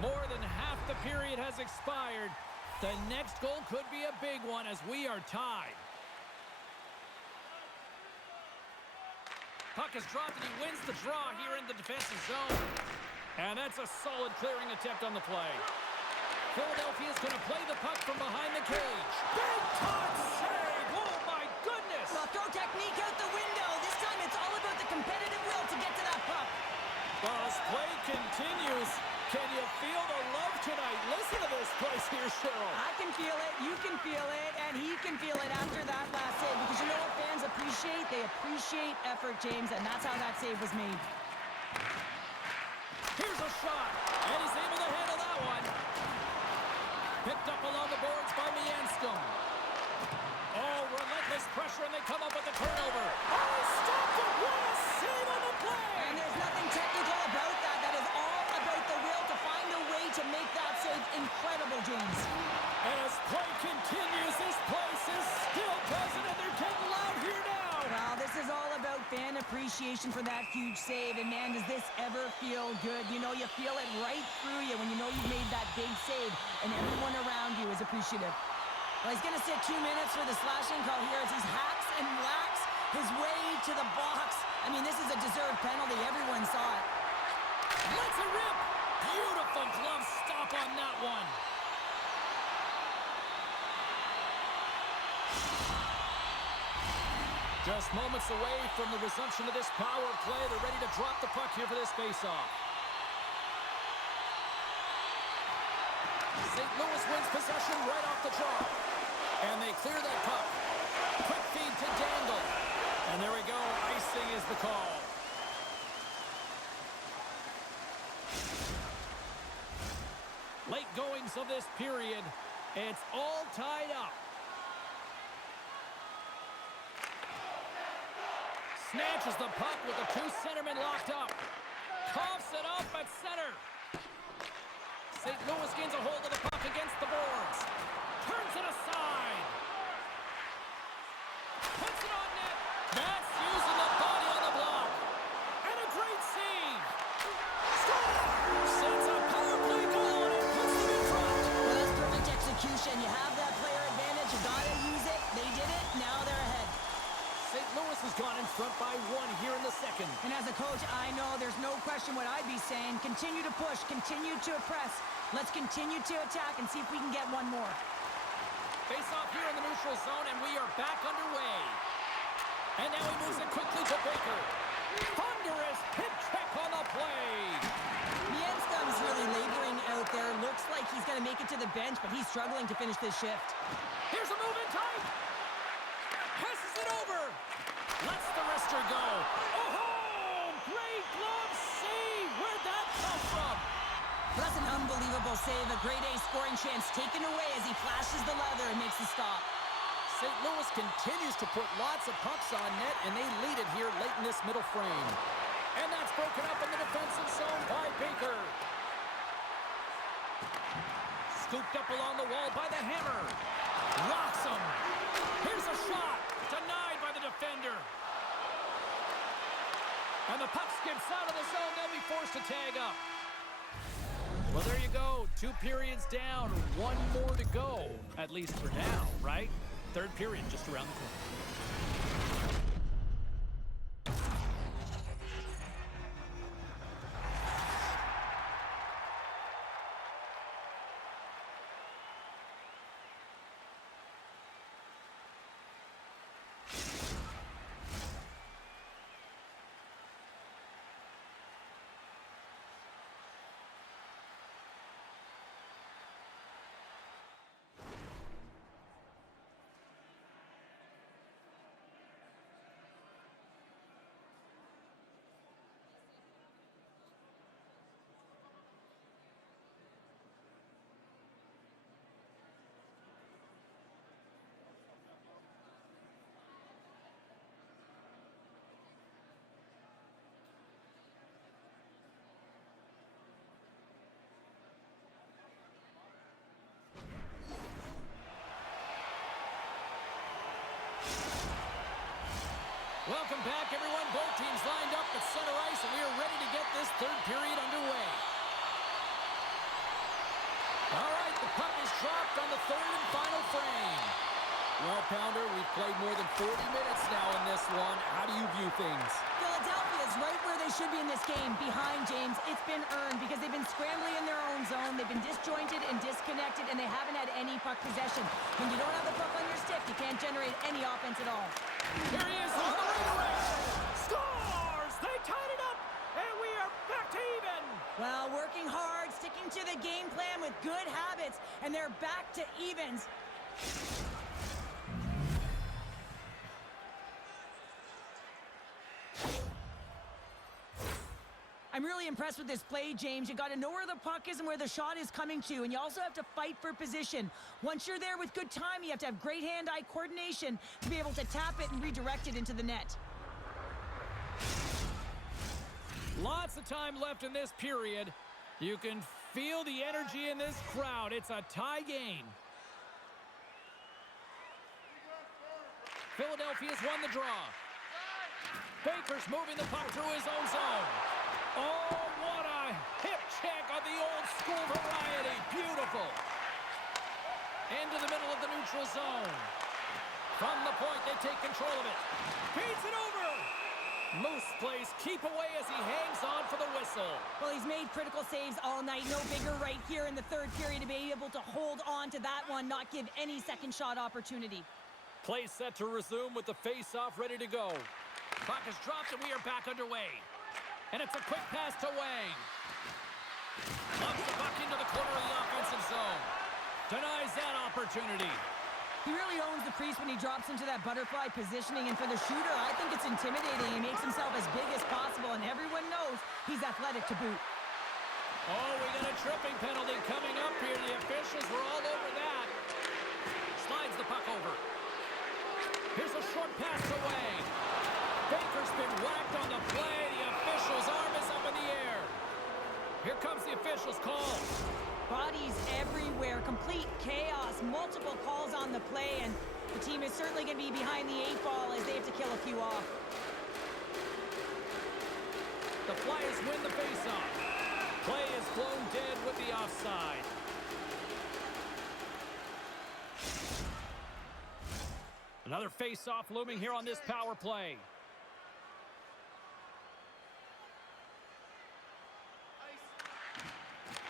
More than half the period has expired. The next goal could be a big one as we are tied. Puck is dropped and he wins the draw here in the defensive zone. And that's a solid clearing attempt on the play. Philadelphia's going to play the puck from behind the cage. Big time save! Oh my goodness! Well, throw technique out the window. This time it's all about the competitive will to get to that puck. Well, as play continues, can you feel the love tonight? Listen to this place here, Cheryl. I can feel it, you can feel it, and he can feel it after that last save. Because you know what fans appreciate? They appreciate effort, James, and that's how that save was made. Here's a shot, and he's able to handle that one. Picked up along the boards by Mianscom. Oh, relentless pressure, and they come up with the turnover. Oh, stopped it! What a save on the play! And there's nothing technical about that. That is all about the will to find a way to make that save incredible, James. And as play continues, this place is still buzzing, and they're getting loud here now. Well, this is all about fan appreciation for that huge save. And, man, does this ever feel good? You know, you feel it right through you when you know you've made that big save, and everyone around you is appreciative. Well, he's going to sit 2 minutes for the slashing call here as he hacks and whacks his way to the box. I mean, this is a deserved penalty. Everyone saw it. Let's it rip! Beautiful glove stop on that one. Just moments away from the resumption of this power play. They're ready to drop the puck here for this faceoff. St. Louis wins possession right off the draw. And they clear that puck. Quick feed to Dangle. And there we go. Icing is the call. Late goings of this period. It's all tied up. Snatches the puck with the two centermen locked up. Coughs it up at center. St. Louis gains a hold of the puck against the boards. Turns it aside. Puts it on net. That's using the body on the block. And a great save. Score! Sets a power play goal and it puts them in front. Well, that's perfect execution. You have that player advantage. You gotta use it. They did it. Now they're ahead. St. Louis has gone in front by one here in the second. And as a coach, I know there's no question what I'd be saying. Continue to push. Continue to press. Let's continue to attack and see if we can get one more. Face off here in the neutral zone, and we are back underway. And now he moves it quickly to Baker. Thunderous hip check on the play. Mienskam's really laboring out there. Looks like he's going to make it to the bench, but he's struggling to finish this shift. Here's a move in tight. Passes it over. Lets the wrister go. Oh, great glove save. Where'd that come from? That's an unbelievable save. A grade A scoring chance taken away as he flashes the leather and makes the stop. St. Louis continues to put lots of pucks on net, and they lead it here late in this middle frame. And that's broken up in the defensive zone by Baker. Scooped up along the wall by the hammer. Rocks him. Here's a shot. Denied by the defender. And the puck skips out of the zone. They'll be forced to tag up. Well, there you go. 2 periods down. 1 more to go. At least for now, right? Third period just around the corner. Welcome back, everyone. Both teams lined up at center ice, and we are ready to get this third period underway. All right, the puck is dropped on the third and final frame. Well, Pounder, we've played more than 40 minutes now in this one. How do you view things? Philadelphia's right where they should be in this game, behind James. It's been earned because they've been scrambling in their own zone. They've been disjointed and disconnected, and they haven't had any puck possession. When you don't have the puck on your stick, you can't generate any offense at all. Here he is on the redirect. Scores! They tied it up, and we are back to even. Well, working hard, sticking to the game plan with good habits, and they're back to evens. I'm really impressed with this play, James. You got to know where the puck is and where the shot is coming to, and you also have to fight for position. Once you're there with good time, you have to have great hand-eye coordination to be able to tap it and redirect it into the net. Lots of time left in this period. You can feel the energy in this crowd. It's a tie game. Philadelphia's won the draw. Baker's moving the puck through his own zone. Oh, what a hip check of the old school variety. Beautiful. Into the middle of the neutral zone. From the point, they take control of it. Feeds it over. Moose plays keep away as he hangs on for the whistle. Well, he's made critical saves all night. No bigger right here in the third period to be able to hold on to that one, not give any second shot opportunity. Play set to resume with the face-off ready to go. Puck is dropped and we are back underway. And it's a quick pass to Wang. Lumps the puck into the corner of the offensive zone. Denies that opportunity. He really owns the crease when he drops into that butterfly positioning, and for the shooter, I think it's intimidating. He makes himself as big as possible, and everyone knows he's athletic to boot. Oh, we got a tripping penalty coming up here. The officials were all over that. Slides the puck over. Here's a short pass to Wang. Baker's been whacked on the play. The official's arm is up in the air. Here comes the official's call. Bodies everywhere, complete chaos, multiple calls on the play, and the team is certainly going to be behind the 8 ball as they have to kill a few off. The Flyers win the faceoff. Play is blown dead with the offside. Another faceoff looming here on this power play.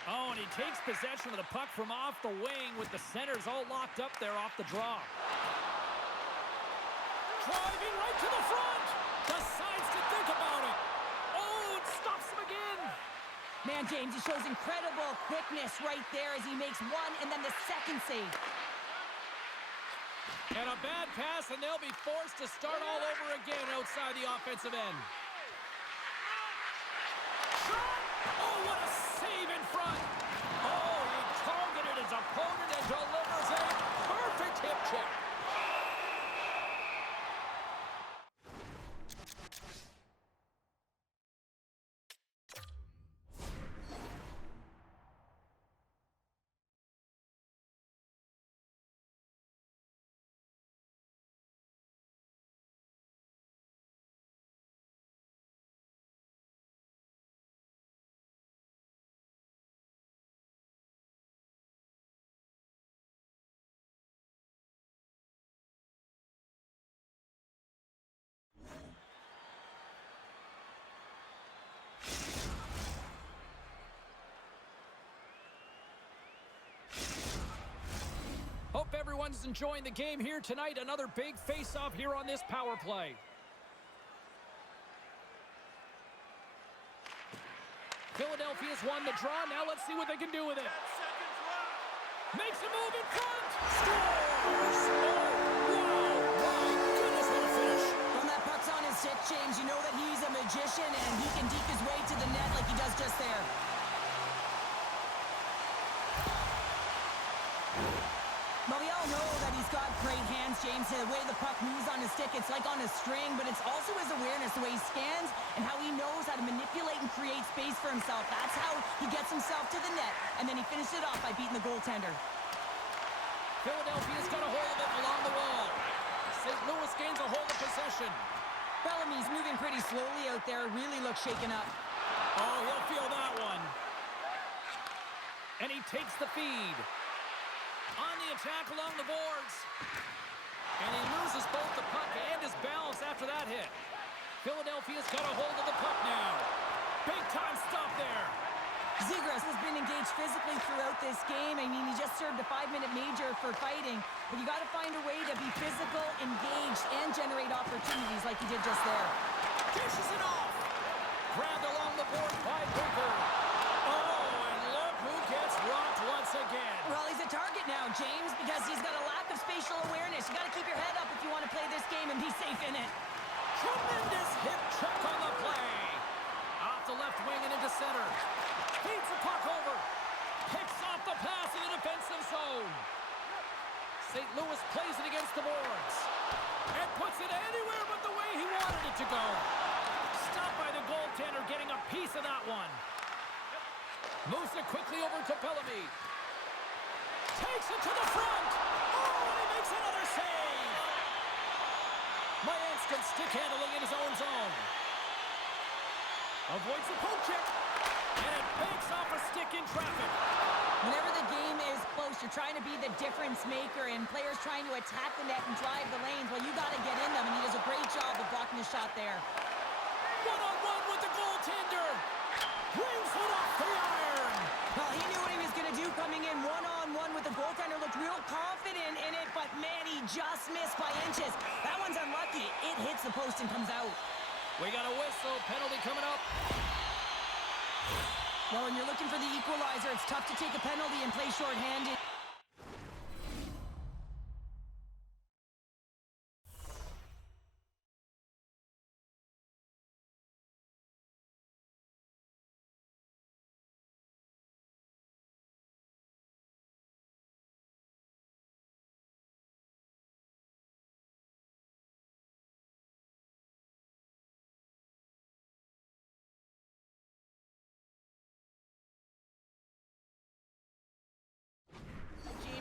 Oh, and he takes possession of the puck from off the wing with the centers all locked up there off the draw. Driving right to the front. Decides to think about it. Oh, it stops him again. Man, James, he shows incredible quickness right there as he makes one and then the second save. And a bad pass, and they'll be forced to start all over again outside the offensive end. Oh, what a save in front. Oh, he targeted his opponent and delivers a perfect hip check. Hope everyone's enjoying the game here tonight. Another big face-off here on this power play. Philadelphia's won the draw. Now let's see what they can do with it. Makes a move in front. Scores! Oh, wow! My goodness, what a finish. When that puck's on his stick, James, you know that he's a magician and he can deke his way to the net like he does just there. But we all know that he's got great hands, James. The way the puck moves on his stick, it's like on a string, but it's also his awareness, the way he scans and how he knows how to manipulate and create space for himself. That's how he gets himself to the net, and then he finished it off by beating the goaltender. Philadelphia's got a hold of it along the wall. St. Louis gains a hold of possession. Bellamy's moving pretty slowly out there, really looks shaken up. Oh, he'll feel that one. And he takes the feed. On the attack along the boards. And he loses both the puck and his balance after that hit. Philadelphia's got a hold of the puck now. Big time stop there. Zegras has been engaged physically throughout this game. I mean, he just served a 5-minute major for fighting. But you got to find a way to be physical, engaged, and generate opportunities like he did just there. Dishes it off. Grabbed along the board by Baker. Oh, and look who gets rocked once again. Well, he's a target now, James, because he's got a lack of spatial awareness. You got to keep your head up if you want to play this game and be safe in it. Tremendous hip check on the play. Off the left wing and into center. Feeds the puck over. Picks off the pass in the defensive zone. St. Louis plays it against the boards. And puts it anywhere but the way he wanted it to go. Stopped by the goaltender, getting a piece of that one. Moves it quickly over to Bellamy. Takes it to the front. Oh, and he makes another save. Mayanskin stick handling in his own zone. Avoids the poke check. And it banks off a stick in traffic. Whenever the game is close, you're trying to be the difference maker and players trying to attack the net and drive the lanes, well, you got to get in them, and he does a great job of blocking the shot there. One-on-one with the goaltender. Brings it off the iron. Well, he knew what he was going to do coming in one-on-one with the goaltender. Looked real confident in it, but, man, he just missed by inches. That one's unlucky. It hits the post and comes out. We got a whistle. Penalty coming up. Well, when you're looking for the equalizer, it's tough to take a penalty and play shorthanded.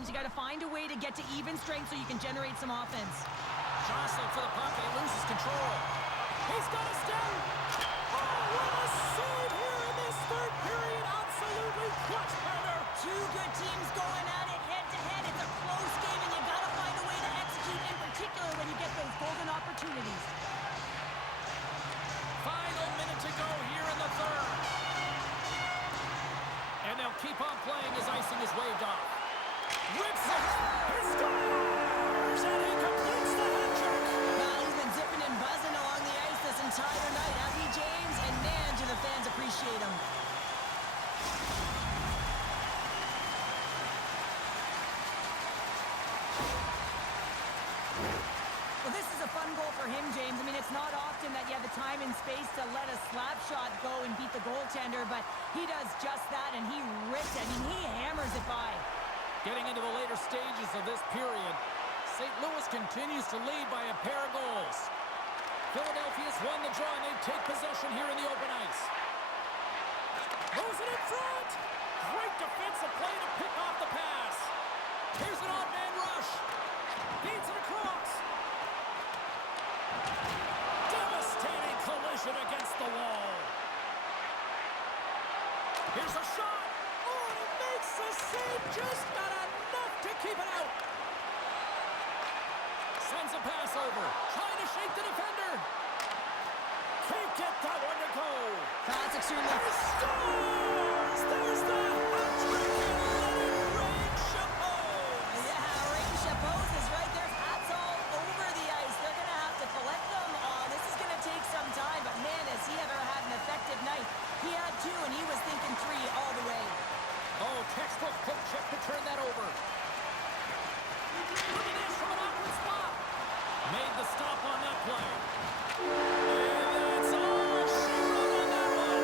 You got to find a way to get to even strength so you can generate some offense. Jostling for the puck, and he loses control. He's got a stem. Oh, what a save here in this third period. Absolutely clutch, Powder. Two good teams going at it head-to-head. It's a close game, and you got to find a way to execute, in particular when you get those golden opportunities. Final minute to go here in the third. And they'll keep on playing as icing is waved off. Rips it! He scores! And he completes the hat trick! Well, he's been zipping and buzzing along the ice this entire night, hasn't he, James? And man, do the fans appreciate him. Well, this is a fun goal for him, James. I mean, it's not often that you have the time and space to let a slap shot go and beat the goaltender, but he does just that, and he rips it. I mean, he hammers it by. Getting into the later stages of this period, St. Louis continues to lead by a pair of goals. Philadelphia's won the draw, and they take possession here in the open ice. Moves it in front! Great defensive play to pick off the pass. Here's an odd-man rush. Feeds it across. Devastating collision against the wall. Here's a shot. Oh, and he makes the save. Just not enough to keep it out. Sends a pass over. Trying to shake the defender. Can't get that one to go. That's extremely... He scores! There's the hat trick and let it rain Chapeau. Yeah, Rain Chapeau is right there. Hats all over the ice. They're going to have to collect them all. This is going to take some time, but man, has he ever had an effective night. He had two, and he was thinking three all the way. Oh, textbook poke check to turn that over. Looking in from an awkward spot. Made the stop on that play. And that's all she wrote on that one.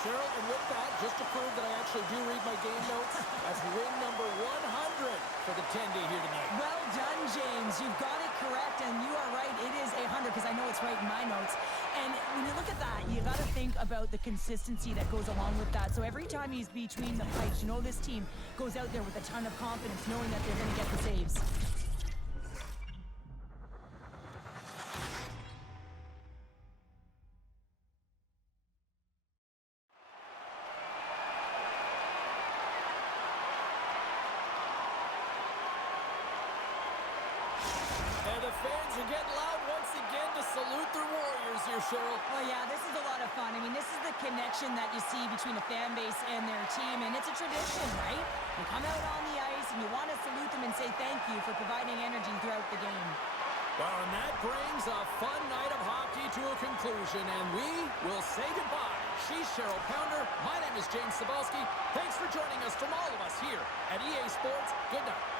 Cheryl, and with that, just to prove that I actually do read my game notes, that's win number 100 for the 10-day here tonight. Well done, James. You've got it correct, and you are right. It is 100 because I know it's right in my notes. And when you look at that, you got to think about the consistency that goes along with that. So every time he's between the pipes, you know this team goes out there with a ton of confidence, knowing that they're going to get the saves. Fans are getting loud once again to salute their Warriors here, Cheryl. Well, yeah, this is a lot of fun. I mean, this is the connection that you see between a fan base and their team, and it's a tradition, right? You come out on the ice, and you want to salute them and say thank you for providing energy throughout the game. Well, and that brings a fun night of hockey to a conclusion, and we will say goodbye. She's Cheryl Pounder. My name is James Cybulski. Thanks for joining us from all of us here at EA Sports. Good night.